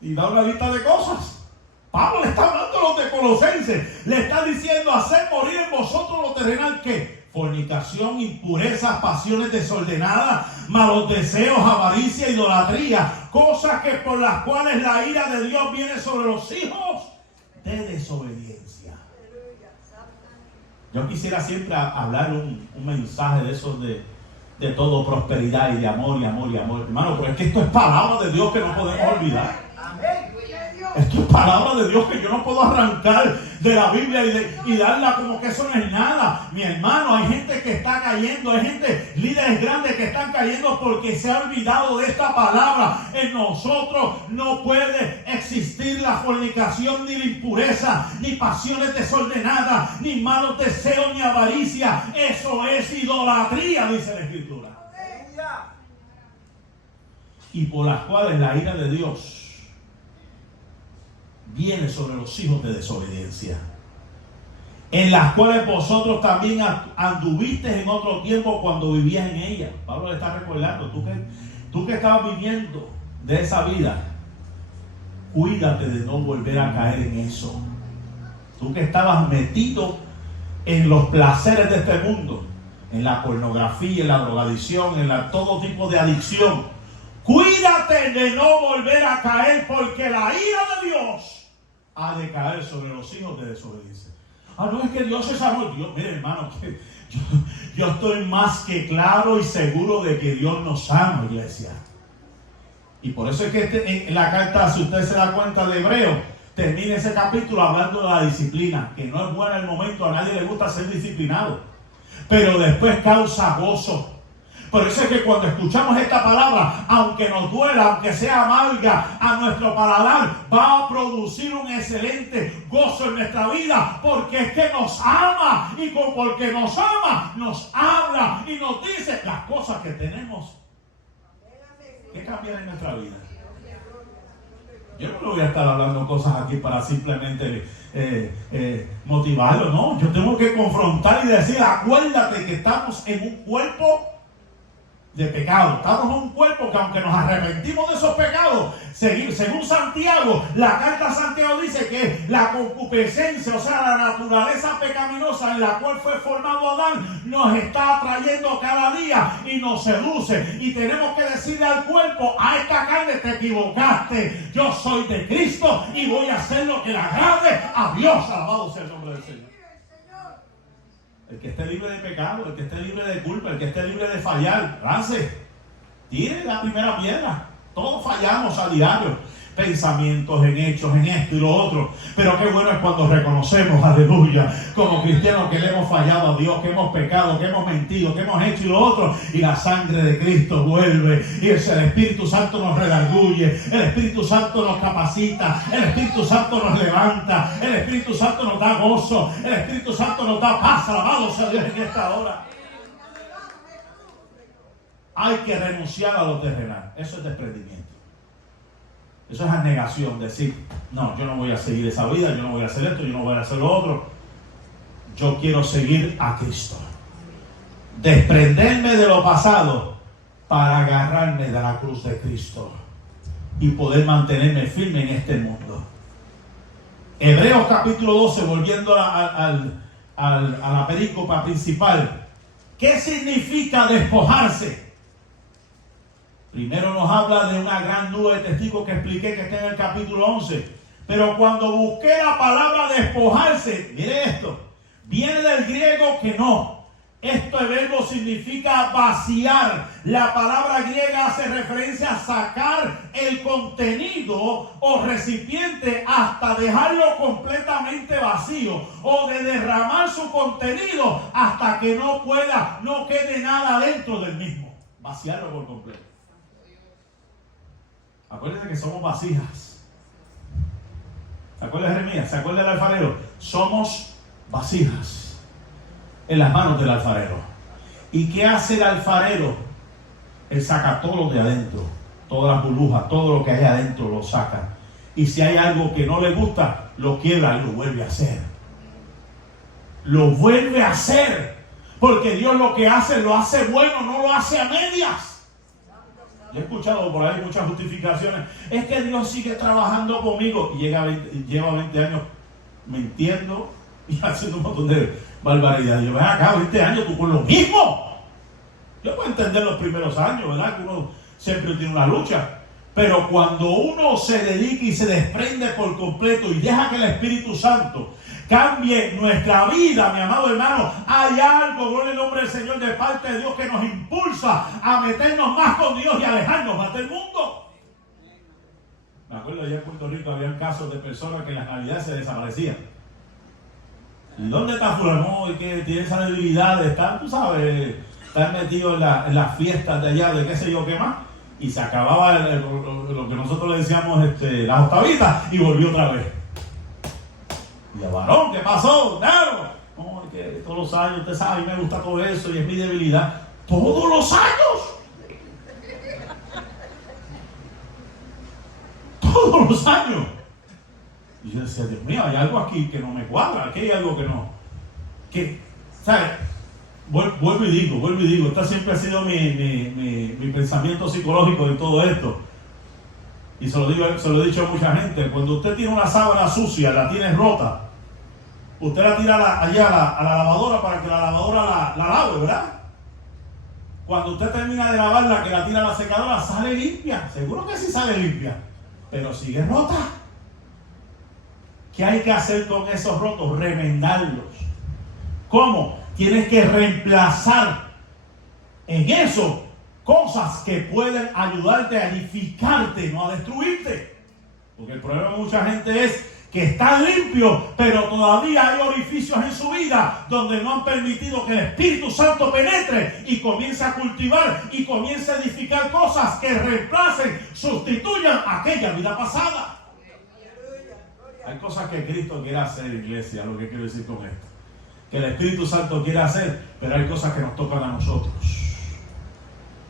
Y da una lista de cosas. Pablo le está hablando a los de Colosenses. Le está diciendo, haced morir en vosotros lo terrenal, ¿qué? Fornicación, impurezas, pasiones desordenadas, malos deseos, avaricia, idolatría. Cosas que por las cuales la ira de Dios viene sobre los hijos de desobediencia. Yo quisiera siempre hablar un mensaje de esos de todo prosperidad y de amor y amor y amor. Hermano, pero es que esto es palabra de Dios que no podemos olvidar. Esto es palabra de Dios que yo no puedo arrancar de la Biblia y darla como que eso no es nada. Mi hermano, hay gente que está cayendo, hay gente, líderes grandes que están cayendo porque se ha olvidado de esta palabra. En nosotros no puede existir la fornicación, ni la impureza, ni pasiones desordenadas, ni malos deseos, ni avaricia. Eso es idolatría, dice la Escritura. Y por las cuales la ira de Dios viene sobre los hijos de desobediencia, en las cuales vosotros también anduvisteis en otro tiempo cuando vivías en ella. Pablo le está recordando, tú que estabas viviendo de esa vida, cuídate de no volver a caer en eso. Tú que estabas metido en los placeres de este mundo, en la pornografía, en la drogadicción, en todo tipo de adicción, cuídate de no volver a caer, porque la ira de Dios ha de caer sobre los hijos de desobediencia. No es que Dios es amor. Dios, mire, hermano, que yo estoy más que claro y seguro de que Dios nos ama, iglesia. Y por eso es que en la carta, si usted se da cuenta, de Hebreo, termina ese capítulo hablando de la disciplina, que no es buena el momento, a nadie le gusta ser disciplinado, pero después causa gozo. Por eso es que cuando escuchamos esta palabra, aunque nos duela, aunque sea amarga a nuestro paladar, va a producir un excelente gozo en nuestra vida, porque es que nos ama, y porque nos ama, nos habla y nos dice las cosas que tenemos que cambiar en nuestra vida. Yo no le voy a estar hablando cosas aquí para simplemente motivarlo, no. Yo tengo que confrontar y decir, acuérdate que estamos en un cuerpo de pecado. Estamos en un cuerpo que, aunque nos arrepentimos de esos pecados, según Santiago, la carta de Santiago dice que la concupiscencia, o sea, la naturaleza pecaminosa en la cual fue formado Adán, nos está atrayendo cada día y nos seduce. Y tenemos que decirle al cuerpo, a esta carne, te equivocaste. Yo soy de Cristo y voy a hacer lo que le agrade a Dios. Alabado sea el nombre del Señor. El que esté libre de pecado, el que esté libre de culpa, el que esté libre de fallar, lance, tire la primera piedra. Todos fallamos a diario, pensamientos, en hechos, en esto y lo otro. Pero qué bueno es cuando reconocemos, aleluya, como cristianos, que le hemos fallado a Dios, que hemos pecado, que hemos mentido, que hemos hecho y lo otro, y la sangre de Cristo vuelve, y el Espíritu Santo nos redarguye, el Espíritu Santo nos capacita, el Espíritu Santo nos levanta, el Espíritu Santo nos da gozo, el Espíritu Santo nos da paz. Alabado sea Dios en esta hora. Hay que renunciar a lo terrenal. Eso es desprendimiento. Eso es abnegación, decir, no, yo no voy a seguir esa vida, yo no voy a hacer esto, yo no voy a hacer lo otro. Yo quiero seguir a Cristo. Desprenderme de lo pasado para agarrarme de la cruz de Cristo y poder mantenerme firme en este mundo. Hebreos capítulo 12, volviendo a la perícopa principal. ¿Qué significa despojarse? Primero nos habla de una gran nube de testigos que expliqué, que está en el capítulo 11. Pero cuando busqué la palabra despojarse, mire esto, viene del griego keno. Este verbo significa vaciar. La palabra griega hace referencia a sacar el contenido o recipiente hasta dejarlo completamente vacío, o de derramar su contenido hasta que no quede nada dentro del mismo. Vaciarlo por completo. Acuérdense que somos vasijas. ¿Se acuerda de Jeremías? ¿Se acuerda del alfarero? Somos vasijas en las manos del alfarero. ¿Y qué hace el alfarero? Él saca todo lo de adentro, todas las burbujas, todo lo que hay adentro lo saca. Y si hay algo que no le gusta, lo quiebra y lo vuelve a hacer. Lo vuelve a hacer. Porque Dios lo que hace, lo hace bueno, no lo hace a medias. Yo he escuchado por ahí muchas justificaciones. Es que Dios sigue trabajando conmigo. Y lleva 20 años mintiendo y haciendo un montón de barbaridades. Yo, ven acá, 20 años tú con lo mismo. Yo puedo entender los primeros años, ¿verdad? Que uno siempre tiene una lucha. Pero cuando uno se dedica y se desprende por completo y deja que el Espíritu Santo cambie nuestra vida, mi amado hermano, hay algo, gloria al nombre del Señor, de parte de Dios, que nos impulsa a meternos más con Dios y alejarnos más del mundo. Me acuerdo, allá en Puerto Rico había casos de personas que en las navidades se desaparecían. ¿Y dónde está fulano? Y que tiene esa debilidad de estar, tú sabes, estar metido en las fiestas de allá, de qué sé yo qué más. Y se acababa lo que nosotros le decíamos las octavitas y volvió otra vez. Y el varón, ¿qué pasó? Claro. No, es que todos los años, usted sabe, a mí me gusta todo eso y es mi debilidad. ¡Todos los años! ¡Todos los años! Y yo decía, Dios mío, hay algo aquí que no me cuadra, aquí hay algo que no. ¿Sabes? Vuelvo y digo, este siempre ha sido mi pensamiento psicológico en todo esto. Y se lo he dicho a mucha gente. Cuando usted tiene una sábana sucia, la tiene rota, usted la tira allá a la lavadora para que la lavadora la lave, ¿verdad? Cuando usted termina de lavarla, que la tira a la secadora, sale limpia. Seguro que sí sale limpia, pero sigue rota. ¿Qué hay que hacer con esos rotos? Remendarlos. ¿Cómo? Tienes que reemplazar en eso cosas que pueden ayudarte a edificarte, no a destruirte. Porque el problema de mucha gente es que está limpio, pero todavía hay orificios en su vida donde no han permitido que el Espíritu Santo penetre y comience a cultivar y comience a edificar cosas que reemplacen, sustituyan aquella vida pasada. Hay cosas que Cristo quiere hacer, iglesia, lo que quiero decir con esto. Que el Espíritu Santo quiere hacer, pero hay cosas que nos tocan a nosotros.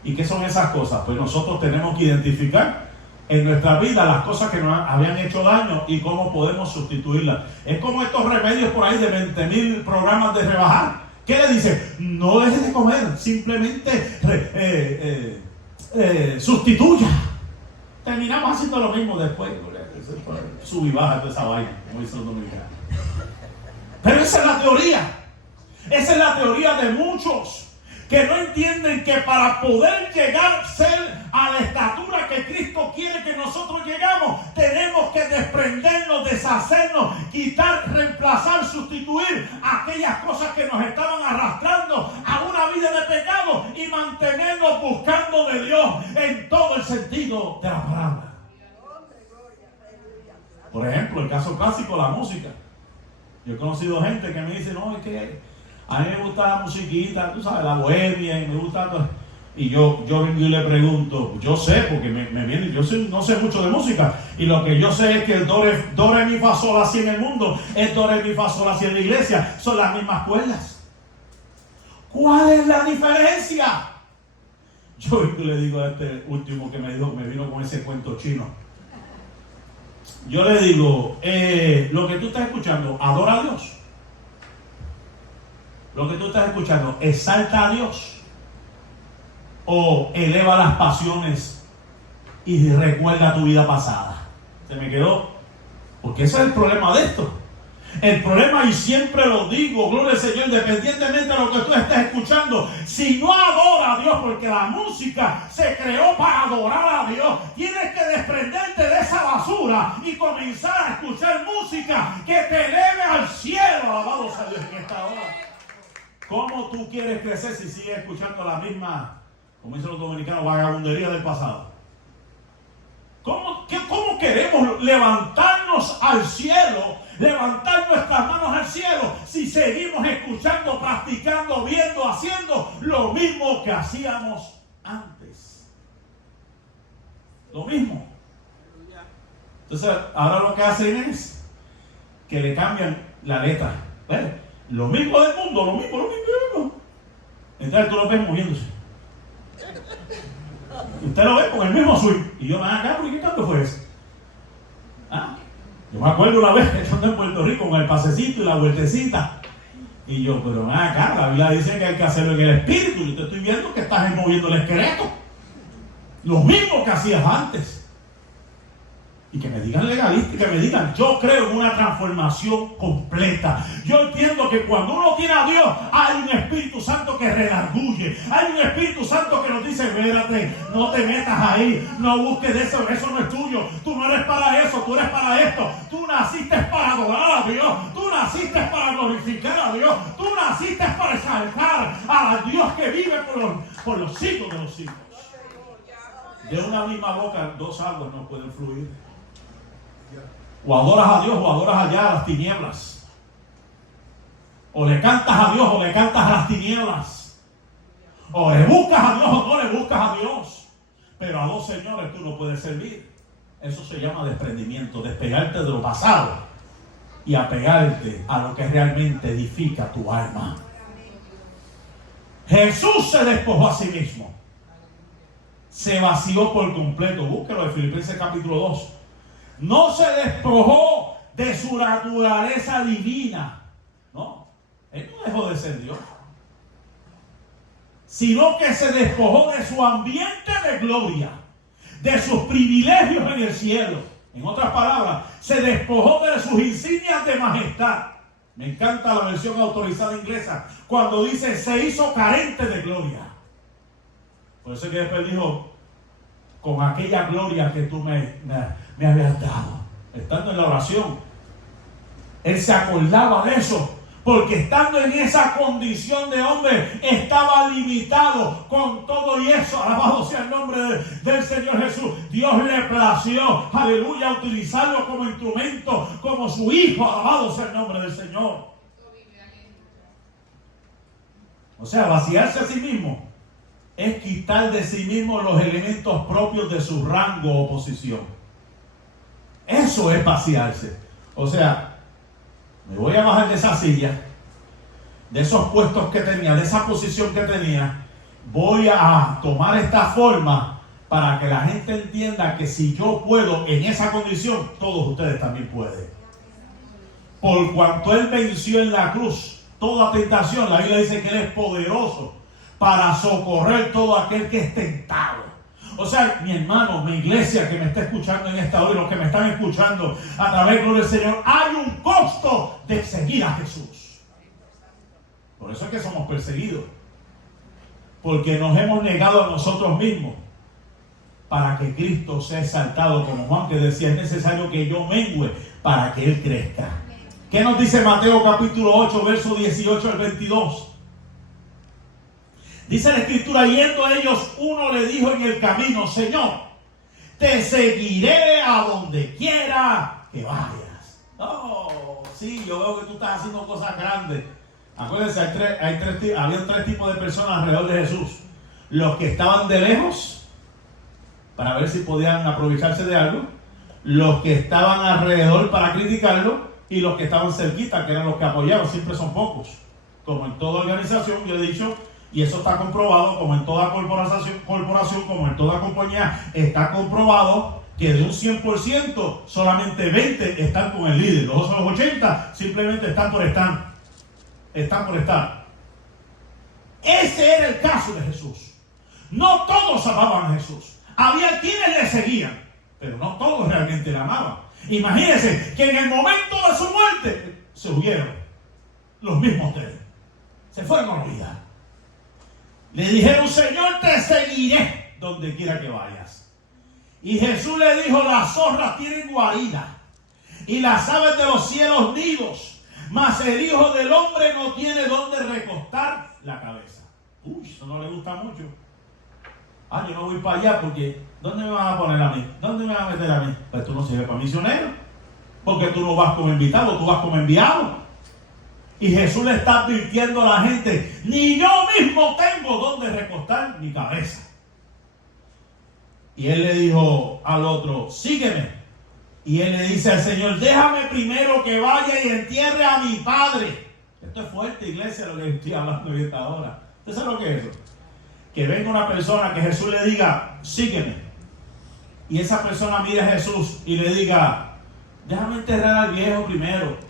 ¿Y qué son esas cosas? Pues nosotros tenemos que identificar en nuestra vida las cosas que nos habían hecho daño y cómo podemos sustituirlas. Es como estos remedios por ahí de 20,000 programas de rebajar. ¿Qué le dice? No dejes de comer, simplemente sustituya. Terminamos haciendo lo mismo después. Sub y baja toda esa vaina, como dicen los dominicanos. Pero esa es la teoría. Esa es la teoría de muchos que no entienden que para poder llegar a ser a la estatura que Cristo quiere que nosotros llegamos, tenemos que desprendernos, deshacernos, quitar, reemplazar, sustituir aquellas cosas que nos estaban arrastrando a una vida de pecado y mantenernos buscando de Dios en todo el sentido de la palabra. Por ejemplo, el caso clásico, la música. Yo he conocido gente que me dice, no, es que a mí me gusta la musiquita, tú sabes, la bohemia, y me gusta todo. Y yo le pregunto, yo sé, porque me viene, no sé mucho de música, y lo que yo sé es que el do, re, mi, fa, sol, así en el mundo, es do, re, mi, fa, sol, así en la iglesia, son las mismas cuerdas. ¿Cuál es la diferencia? Yo le digo a este último que me vino con ese cuento chino. Yo le digo, lo que tú estás escuchando, adora a Dios. Lo que tú estás escuchando, exalta a Dios. O eleva las pasiones y recuerda tu vida pasada. Se me quedó. Porque ese es el problema de esto. El problema, y siempre lo digo, gloria al Señor, independientemente de lo que tú estés escuchando, si no adora a Dios, porque la música se creó para adorar a Dios, tienes que desprenderte de esa basura y comenzar a escuchar música que te eleve al cielo. Alabado sea Dios en esta hora. ¿Cómo tú quieres crecer si sigues escuchando la misma, como dicen los dominicanos, vagabundería del pasado? ¿Cómo queremos levantarnos al cielo, levantar nuestras manos al cielo, si seguimos escuchando, practicando, viendo, haciendo lo mismo que hacíamos antes? Lo mismo. Entonces, ahora lo que hacen es que le cambian la letra. ¿Ves? Lo mismo del mundo, lo mismo. Entonces tú lo ves moviéndose. Usted lo ve con el mismo swing. Y yo me acá, ¿y qué cambio fue ese? Yo me acuerdo una vez que yo andé en Puerto Rico con el pasecito y la vueltecita. Y yo, pero acá, la Biblia dice que hay que hacerlo en el espíritu. Y te estoy viendo que estás moviendo el esqueleto. Lo mismo que hacías antes. Y que me digan legalista, y que me digan, yo creo en una transformación completa. Yo entiendo que cuando uno tiene a Dios, hay un Espíritu Santo que redarguye. Hay un Espíritu Santo que nos dice, espérate, no te metas ahí, no busques eso no es tuyo. Tú no eres para eso, tú eres para esto. Tú naciste para adorar a Dios, tú naciste para glorificar a Dios, tú naciste para exaltar a Dios que vive por los siglos de los siglos. De una misma boca, dos aguas no pueden fluir. O adoras a Dios o adoras allá a las tinieblas. O le cantas a Dios o le cantas a las tinieblas. O le buscas a Dios o no le buscas a Dios. Pero a dos señores tú no puedes servir. Eso se llama desprendimiento, despegarte de lo pasado y apegarte a lo que realmente edifica tu alma. Jesús se despojó a sí mismo. Se vació por completo. Búsquelo en Filipenses capítulo 2. No se despojó de su naturaleza divina. No, Él no dejó de ser Dios. Sino que se despojó de su ambiente de gloria, de sus privilegios en el cielo. En otras palabras, se despojó de sus insignias de majestad. Me encanta la versión autorizada inglesa cuando dice se hizo carente de gloria. Por eso es que después dijo, con aquella gloria que tú me habías dado. Estando en la oración, Él se acordaba de eso. Porque estando en esa condición de hombre, estaba limitado con todo y eso. Alabado sea el nombre del Señor Jesús. Dios le plació, aleluya, utilizarlo como instrumento, como su hijo. Alabado sea el nombre del Señor. O sea, vaciarse a sí mismo es quitar de sí mismo los elementos propios de su rango o posición. Eso es vaciarse. O sea, me voy a bajar de esa silla, de esos puestos que tenía, de esa posición que tenía. Voy a tomar esta forma para que la gente entienda que si yo puedo en esa condición, todos ustedes también pueden. Por cuanto Él venció en la cruz toda tentación, la Biblia dice que Él es poderoso para socorrer todo aquel que es tentado. O sea, mi hermano, mi iglesia que me está escuchando en esta hora y los que me están escuchando a través del Señor, hay un costo de seguir a Jesús. Por eso es que somos perseguidos. Porque nos hemos negado a nosotros mismos para que Cristo sea exaltado, como Juan que decía, es necesario que yo mengüe para que Él crezca. ¿Qué nos dice Mateo capítulo 8, verso 18 al 22? Dice la Escritura, yendo a ellos, uno le dijo en el camino, Señor, te seguiré a donde quiera que vayas. Oh, sí, yo veo que tú estás haciendo cosas grandes. Acuérdense, había tres tipos de personas alrededor de Jesús. Los que estaban de lejos, para ver si podían aprovecharse de algo. Los que estaban alrededor para criticarlo. Y los que estaban cerquita, que eran los que apoyaron. Siempre son pocos. Como en toda organización, yo he dicho, y eso está comprobado, como en toda corporación, como en toda compañía, está comprobado que de un 100%, solamente 20 están con el líder. Los otros 80 simplemente están por estar. Están por estar. Ese era el caso de Jesús. No todos amaban a Jesús. Había quienes le seguían, pero no todos realmente le amaban. Imagínense que en el momento de su muerte se huyeron los mismos tres. Se fueron a olvidar. Le dijeron, Señor, te seguiré donde quiera que vayas. Y Jesús le dijo, las zorras tienen guarida y las aves de los cielos nidos, mas el Hijo del Hombre no tiene donde recostar la cabeza. Uy, eso no le gusta mucho. Yo no voy para allá porque ¿dónde me van a poner a mí? ¿Dónde me van a meter a mí? Pues tú no sirves para misionero, porque tú no vas como invitado, tú vas como enviado. Y Jesús le está advirtiendo a la gente, ni yo mismo tengo donde recostar mi cabeza. Y Él le dijo al otro, sígueme. Y Él le dice al Señor, déjame primero que vaya y entierre a mi padre. Esto es fuerte, iglesia, lo que estoy hablando en esta hora. ¿Usted sabe lo que es eso? Que venga una persona, que Jesús le diga, sígueme. Y esa persona mire a Jesús y le diga, déjame enterrar al viejo primero.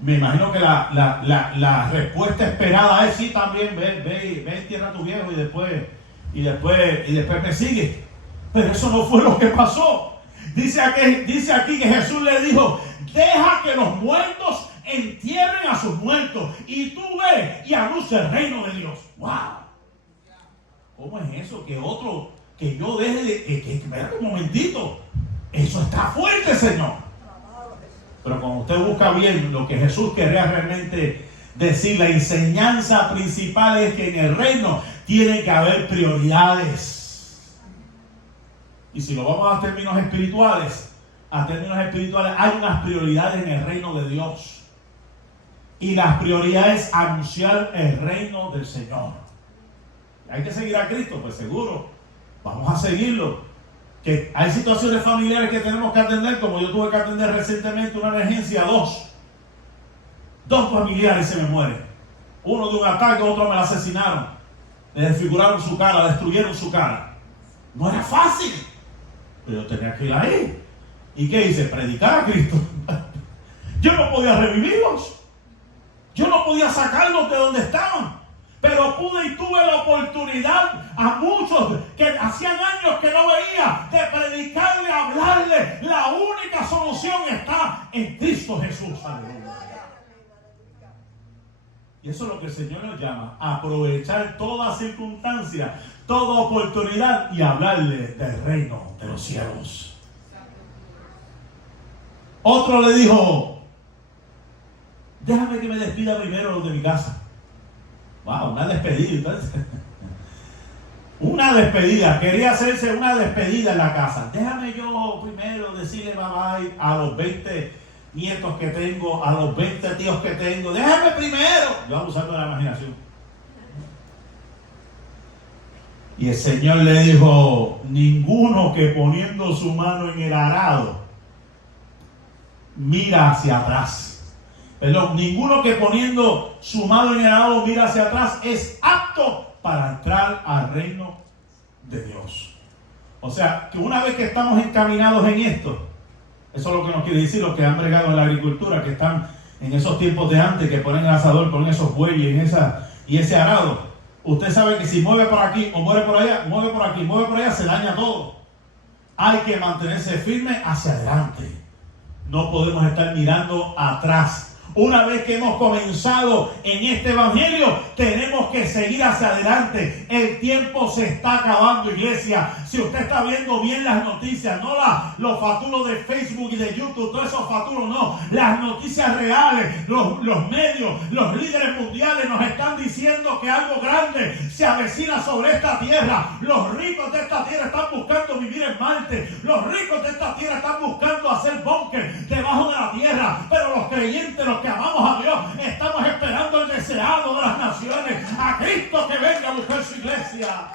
Me imagino que la respuesta esperada es sí también, ve entierra a tu viejo y después me sigue. Pero eso no fue lo que pasó. Dice aquí que Jesús le dijo, deja que los muertos entierren a sus muertos y tú ve y anuncia el reino de Dios. ¡Wow! ¿Cómo es eso? Que yo deje de... que un momentito. Eso está fuerte, Señor. Pero cuando usted busca bien lo que Jesús quería realmente decir, la enseñanza principal es que en el reino tiene que haber prioridades. Y si lo vamos a términos espirituales, hay unas prioridades en el reino de Dios. Y las prioridades es anunciar el reino del Señor. ¿Hay que seguir a Cristo? Pues seguro, vamos a seguirlo. Que hay situaciones familiares que tenemos que atender, como yo tuve que atender recientemente una emergencia, dos familiares se me mueren. Uno de un ataque, otro me lo asesinaron. Le desfiguraron su cara, destruyeron su cara. No era fácil, pero yo tenía que ir ahí. ¿Y qué hice? Predicar a Cristo. Yo no podía revivirlos. Yo no podía sacarlos de donde estaban. Pero pude y tuve la oportunidad a muchos que hacían años que no veía, de predicarle, hablarle. La única solución está en Cristo Jesús. Aleluya. Y eso es lo que el Señor nos llama, aprovechar toda circunstancia, toda oportunidad y hablarle del reino de los cielos. Otro le dijo, déjame que me despida primero de mi casa. Wow, una despedida. Una despedida, quería hacerse una despedida en la casa. Déjame yo primero decirle bye bye a los 20 nietos que tengo, a los 20 tíos que tengo. Déjame primero. Yo abusando de la imaginación. Y el Señor le dijo, ninguno que poniendo su mano en el arado mira hacia atrás. Perdón, ninguno que poniendo su mano en el arado mira hacia atrás es apto para entrar al reino de Dios. O sea, que una vez que estamos encaminados en esto, eso es lo que nos quiere decir los que han bregado en la agricultura, que están en esos tiempos de antes, que ponen el asador, ponen esos bueyes y ese arado. Usted sabe que si mueve por aquí o mueve por allá, mueve por aquí, mueve por allá, se daña todo. Hay que mantenerse firme hacia adelante. No podemos estar mirando atrás. Una vez que hemos comenzado en este evangelio, tenemos que seguir hacia adelante. El tiempo se está acabando, iglesia. Si usted está viendo bien las noticias, no los fatulos de Facebook y de YouTube, todos esos fatulos, no. Las noticias reales, los medios, los líderes mundiales nos están diciendo que algo grande se avecina sobre esta tierra. Los ricos de esta tierra están buscando vivir en Marte. Los ricos de esta tierra están buscando hacer búnker debajo de la tierra. Pero los creyentes, los que amamos a Dios, estamos esperando el deseado de las naciones, a Cristo que venga a buscar su iglesia.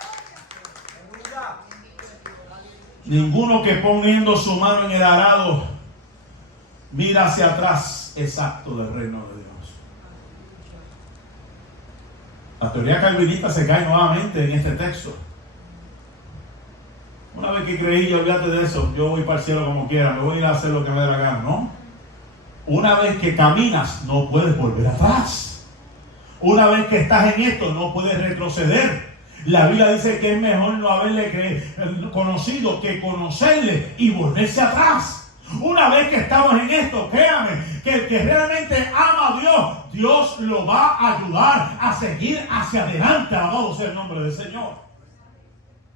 Ninguno que poniendo su mano en el arado mira hacia atrás es apto del reino de Dios. La teoría calvinista se cae nuevamente en este texto. Una vez que creí, olvídate de eso, yo voy para el cielo como quiera, me voy a ir a hacer lo que me dé la gana, ¿no? Una vez que caminas, no puedes volver atrás. Una vez que estás en esto, no puedes retroceder. La Biblia dice que es mejor no haberle conocido que conocerle y volverse atrás. Una vez que estamos en esto, créame, que el que realmente ama a Dios, Dios lo va a ayudar a seguir hacia adelante. Alabado sea el nombre del Señor.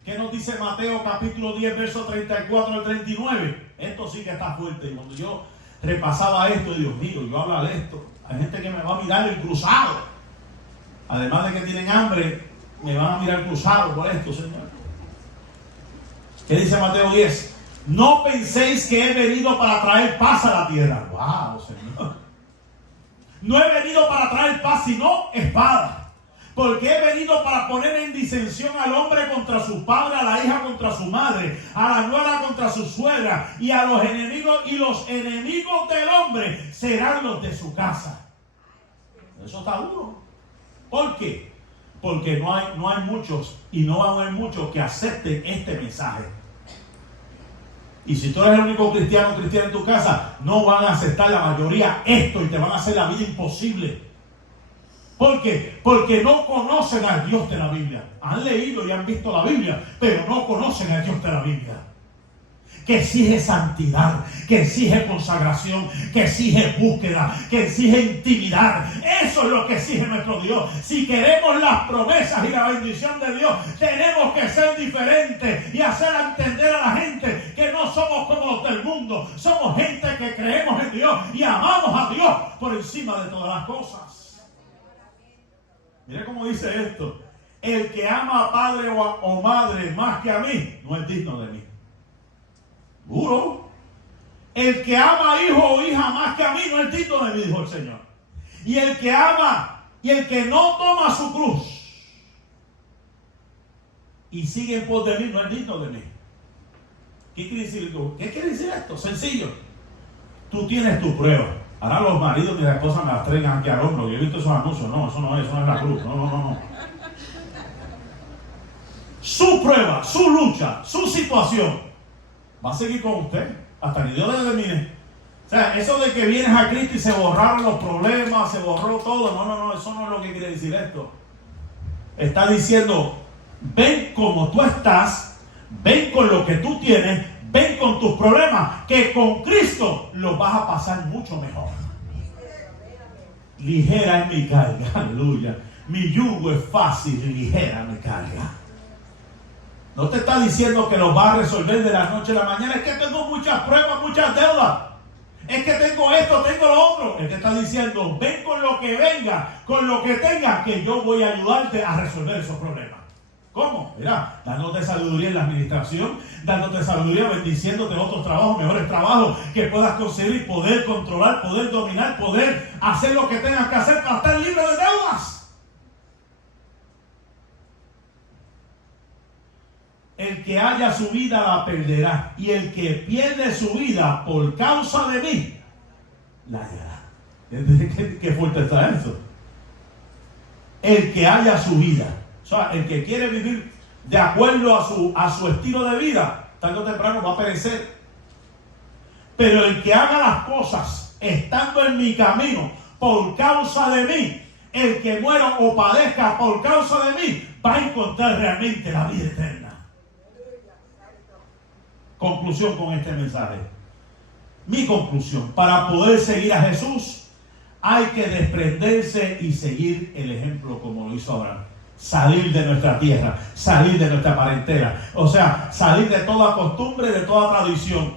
¿Qué nos dice Mateo capítulo 10, versos 34 al 39? Esto sí que está fuerte. Y cuando yo repasaba esto, Dios mío, yo hablo de esto, hay gente que me va a mirar el cruzado. Además de que tienen hambre, me van a mirar cruzado por esto, Señor. ¿Qué dice Mateo 10? No penséis que he venido para traer paz a la tierra. Wow, Señor. No he venido para traer paz, sino espada. Porque he venido para poner en disensión al hombre contra su padre, a la hija contra su madre, a la nuera contra su suegra, y a los enemigos, y los enemigos del hombre serán los de su casa. Eso está duro. ¿Por qué? Porque no hay muchos, y no van a haber muchos que acepten este mensaje. Y si tú eres el único cristiano en tu casa, no van a aceptar la mayoría esto y te van a hacer la vida imposible. ¿Por qué? Porque no conocen al Dios de la Biblia. Han leído y han visto la Biblia, pero no conocen al Dios de la Biblia. Que exige santidad, que exige consagración, que exige búsqueda, que exige intimidad. Eso es lo que exige nuestro Dios. Si queremos las promesas y la bendición de Dios, tenemos que ser diferentes y hacer entender a la gente que no somos como los del mundo. Somos gente que creemos en Dios y amamos a Dios por encima de todas las cosas. Mira cómo dice esto: el que ama a padre o madre más que a mí, no es digno de mí. Duro. El que ama a hijo o hija más que a mí no es digno de mí, dijo el Señor. Y el que ama y el que no toma su cruz y sigue en pos de mí no es digno de mí. ¿Qué quiere decir? ¿Qué quiere decir esto? Sencillo. Tú tienes tu prueba. Ahora los maridos y las esposas me las traigan aquí al hombro. Yo he visto esos anuncios. No, eso no es la cruz. No. Su prueba, su lucha, su situación va a seguir con usted hasta que Dios le determine. O sea, eso de que vienes a Cristo y se borraron los problemas, se borró todo. No, eso no es lo que quiere decir esto. Está diciendo, ven como tú estás, ven con lo que tú tienes, ven con tus problemas, que con Cristo los vas a pasar mucho mejor. Ligera es mi carga, aleluya. Mi yugo es fácil y ligera mi carga. No te está diciendo que los vas a resolver de la noche a la mañana. Es que tengo muchas pruebas, muchas deudas. Es que tengo esto, tengo lo otro. Él te está diciendo, ven con lo que venga, con lo que tengas, que yo voy a ayudarte a resolver esos problemas. ¿Cómo? Mira, dándote sabiduría en la administración, dándote sabiduría, bendiciéndote otros trabajos, mejores trabajos que puedas conseguir, poder controlar, poder dominar, poder hacer lo que tengas que hacer para estar libre de deudas. El que haya su vida la perderá, y el que pierde su vida por causa de mí, la hallará. ¿Qué fuerte está eso? El que haya su vida. O sea, el que quiere vivir de acuerdo a su estilo de vida, tarde o temprano va a perecer. Pero el que haga las cosas estando en mi camino por causa de mí, el que muera o padezca por causa de mí, va a encontrar realmente la vida eterna. Conclusión con este mensaje. Mi conclusión: para poder seguir a Jesús hay que desprenderse y seguir el ejemplo como lo hizo Abraham. Salir de nuestra tierra, salir de nuestra parentela, o sea, salir de toda costumbre, de toda tradición.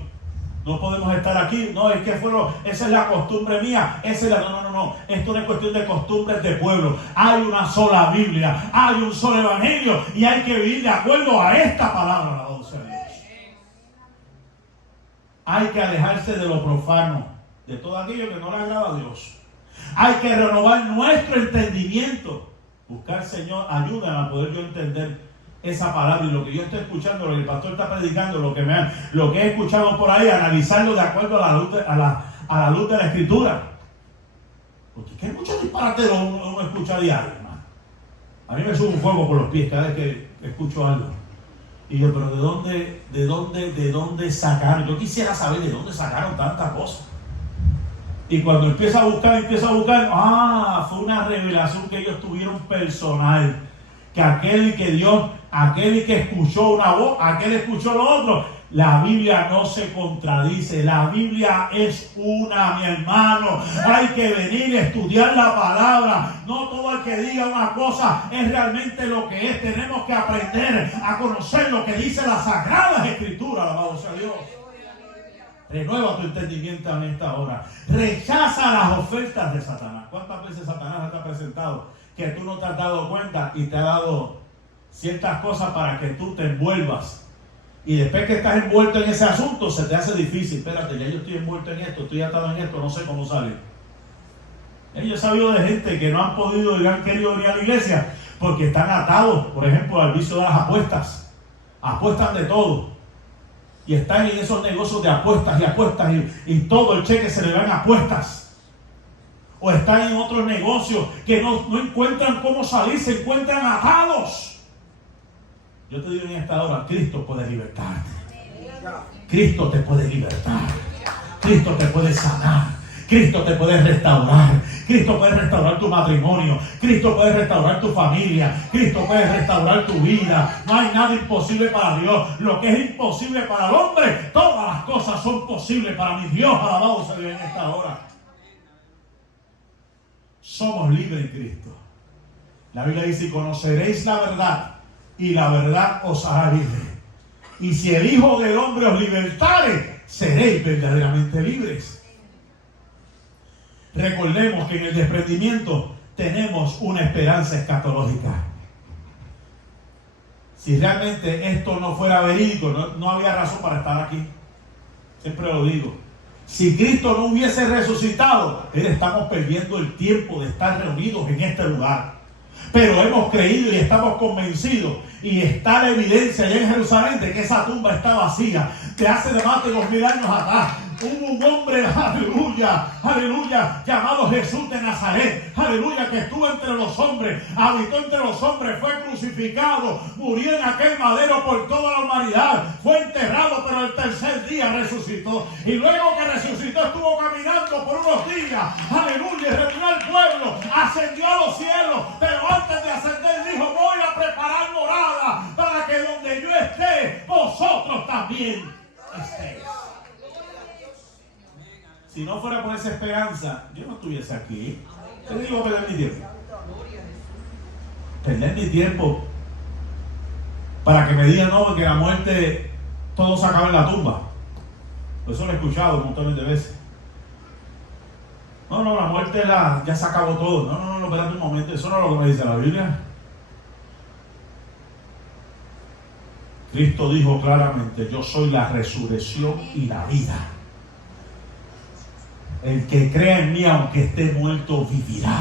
No podemos estar aquí, no, es que esa es la costumbre mía, esa es la, no. Esto no es cuestión de costumbres de pueblo. Hay una sola Biblia, hay un solo evangelio y hay que vivir de acuerdo a esta palabra, la voz de Dios. Hay que alejarse de lo profano, de todo aquello que no le agrada a Dios. Hay que renovar nuestro entendimiento. Buscar, Señor, ayúdame a poder yo entender esa palabra y lo que yo estoy escuchando, lo que el pastor está predicando, lo que he escuchado por ahí, analizarlo de acuerdo a la luz de la Escritura. Porque hay muchos disparates uno escucha diario, hermano. A mí me sube un fuego por los pies cada vez que escucho algo. Y yo, pero ¿de dónde sacaron? Yo quisiera saber de dónde sacaron tantas cosas. Y cuando empieza a buscar, fue una revelación que ellos tuvieron personal. Que aquel que escuchó una voz, aquel escuchó lo otro. La Biblia no se contradice, la Biblia es una, mi hermano. Hay que venir a estudiar la palabra. No todo el que diga una cosa es realmente lo que es. Tenemos que aprender a conocer lo que dice las Sagradas Escrituras, alabado sea Dios. Renueva tu entendimiento en esta hora. Rechaza las ofertas de Satanás. ¿Cuántas veces Satanás te ha presentado que tú no te has dado cuenta y te ha dado ciertas cosas para que tú te envuelvas? Y después que estás envuelto en ese asunto, se te hace difícil. Espérate, ya yo estoy envuelto en esto, estoy atado en esto, no sé cómo salir. Yo he sabido de gente que no han podido y han querido venir a la iglesia porque están atados, por ejemplo, al vicio de las apuestas. Apuestan de todo. Y están en esos negocios de apuestas y todo el cheque se le va en apuestas. O están en otros negocios que no encuentran cómo salir, se encuentran atados. Yo te digo en esta hora, Cristo puede libertarte. Cristo te puede libertar. Cristo te puede sanar. Cristo te puede restaurar. Cristo puede restaurar tu matrimonio. Cristo puede restaurar tu familia. Cristo puede restaurar tu vida. No hay nada imposible para Dios. Lo que es imposible para el hombre, todas las cosas son posibles para mi Dios. Alabado sea Dios en esta hora. Somos libres en Cristo. La Biblia dice: conoceréis la verdad y la verdad os hará libre. Y si el Hijo del Hombre os libertare, seréis verdaderamente libres. Recordemos que en el desprendimiento tenemos una esperanza escatológica. Si realmente esto no fuera verídico, no había razón para estar aquí. Siempre lo digo. Si Cristo no hubiese resucitado, estamos perdiendo el tiempo de estar reunidos en este lugar. Pero hemos creído y estamos convencidos, y está la evidencia allá en Jerusalén de que esa tumba está vacía. De hace más de 2000 años atrás hubo un hombre, aleluya, aleluya, llamado Jesús de Nazaret, aleluya, que estuvo entre los hombres, habitó entre los hombres, fue crucificado, murió en aquel madero por toda la humanidad, fue enterrado, pero el tercer día resucitó. Y luego que resucitó estuvo caminando por unos días, aleluya, y reunió al pueblo, ascendió a los cielos, pero antes de ascender dijo: voy a preparar morada para que donde yo esté, vosotros también estéis. Si no fuera por esa esperanza, yo no estuviese aquí. Te digo, perder mi tiempo. Perder mi tiempo para que me digan, no, que la muerte todo se acaba en la tumba. Eso lo he escuchado montones de veces. No, la muerte ya se acabó todo. No, espérate un momento. Eso no es lo que me dice la Biblia. Cristo dijo claramente: yo soy la resurrección y la vida. El que crea en mí, aunque esté muerto, vivirá.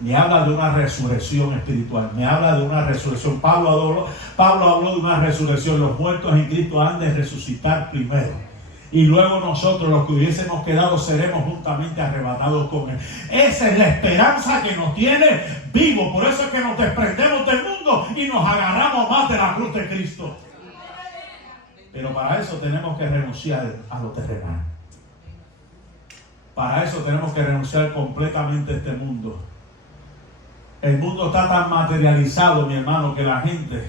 Me habla de una resurrección espiritual. Me habla de una resurrección. Pablo habló de una resurrección. Los muertos en Cristo han de resucitar primero. Y luego nosotros, los que hubiésemos quedado, seremos juntamente arrebatados con Él. Esa es la esperanza que nos tiene vivos. Por eso es que nos desprendemos del mundo y nos agarramos más de la cruz de Cristo. Pero para eso tenemos que renunciar a lo terrenal. Para eso tenemos que renunciar completamente a este mundo. El mundo está tan materializado, mi hermano, que la gente,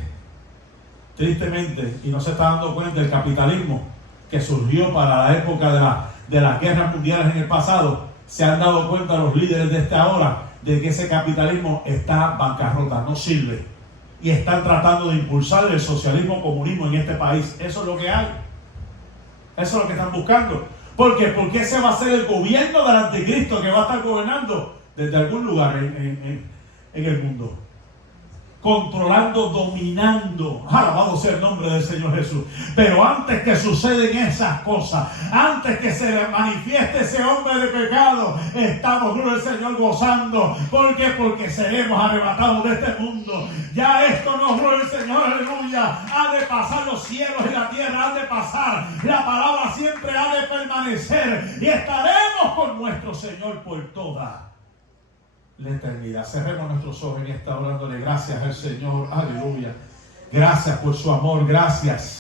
tristemente, y no se está dando cuenta del capitalismo que surgió para la época de las guerras mundiales en el pasado, se han dado cuenta los líderes de esta hora de que ese capitalismo está bancarrota, no sirve. Y están tratando de impulsar el socialismo, comunismo en este país. Eso es lo que hay. Eso es lo que están buscando. ¿Por qué? Porque ese va a ser el gobierno del anticristo que va a estar gobernando desde algún lugar en el mundo. Controlando, dominando. Alabado sea el nombre del Señor Jesús. Pero antes que suceden esas cosas, antes que se manifieste ese hombre de pecado, estamos, gloria al Señor, gozando. ¿Por qué? Porque seremos arrebatados de este mundo. Ya esto no, gloria al Señor, aleluya. Ha de pasar, los cielos y la tierra han de pasar. La palabra siempre ha de permanecer. Y estaremos con nuestro Señor por toda la eternidad. Cerremos nuestros ojos en esta hora dándole gracias al Señor. Aleluya. Gracias por su amor. Gracias.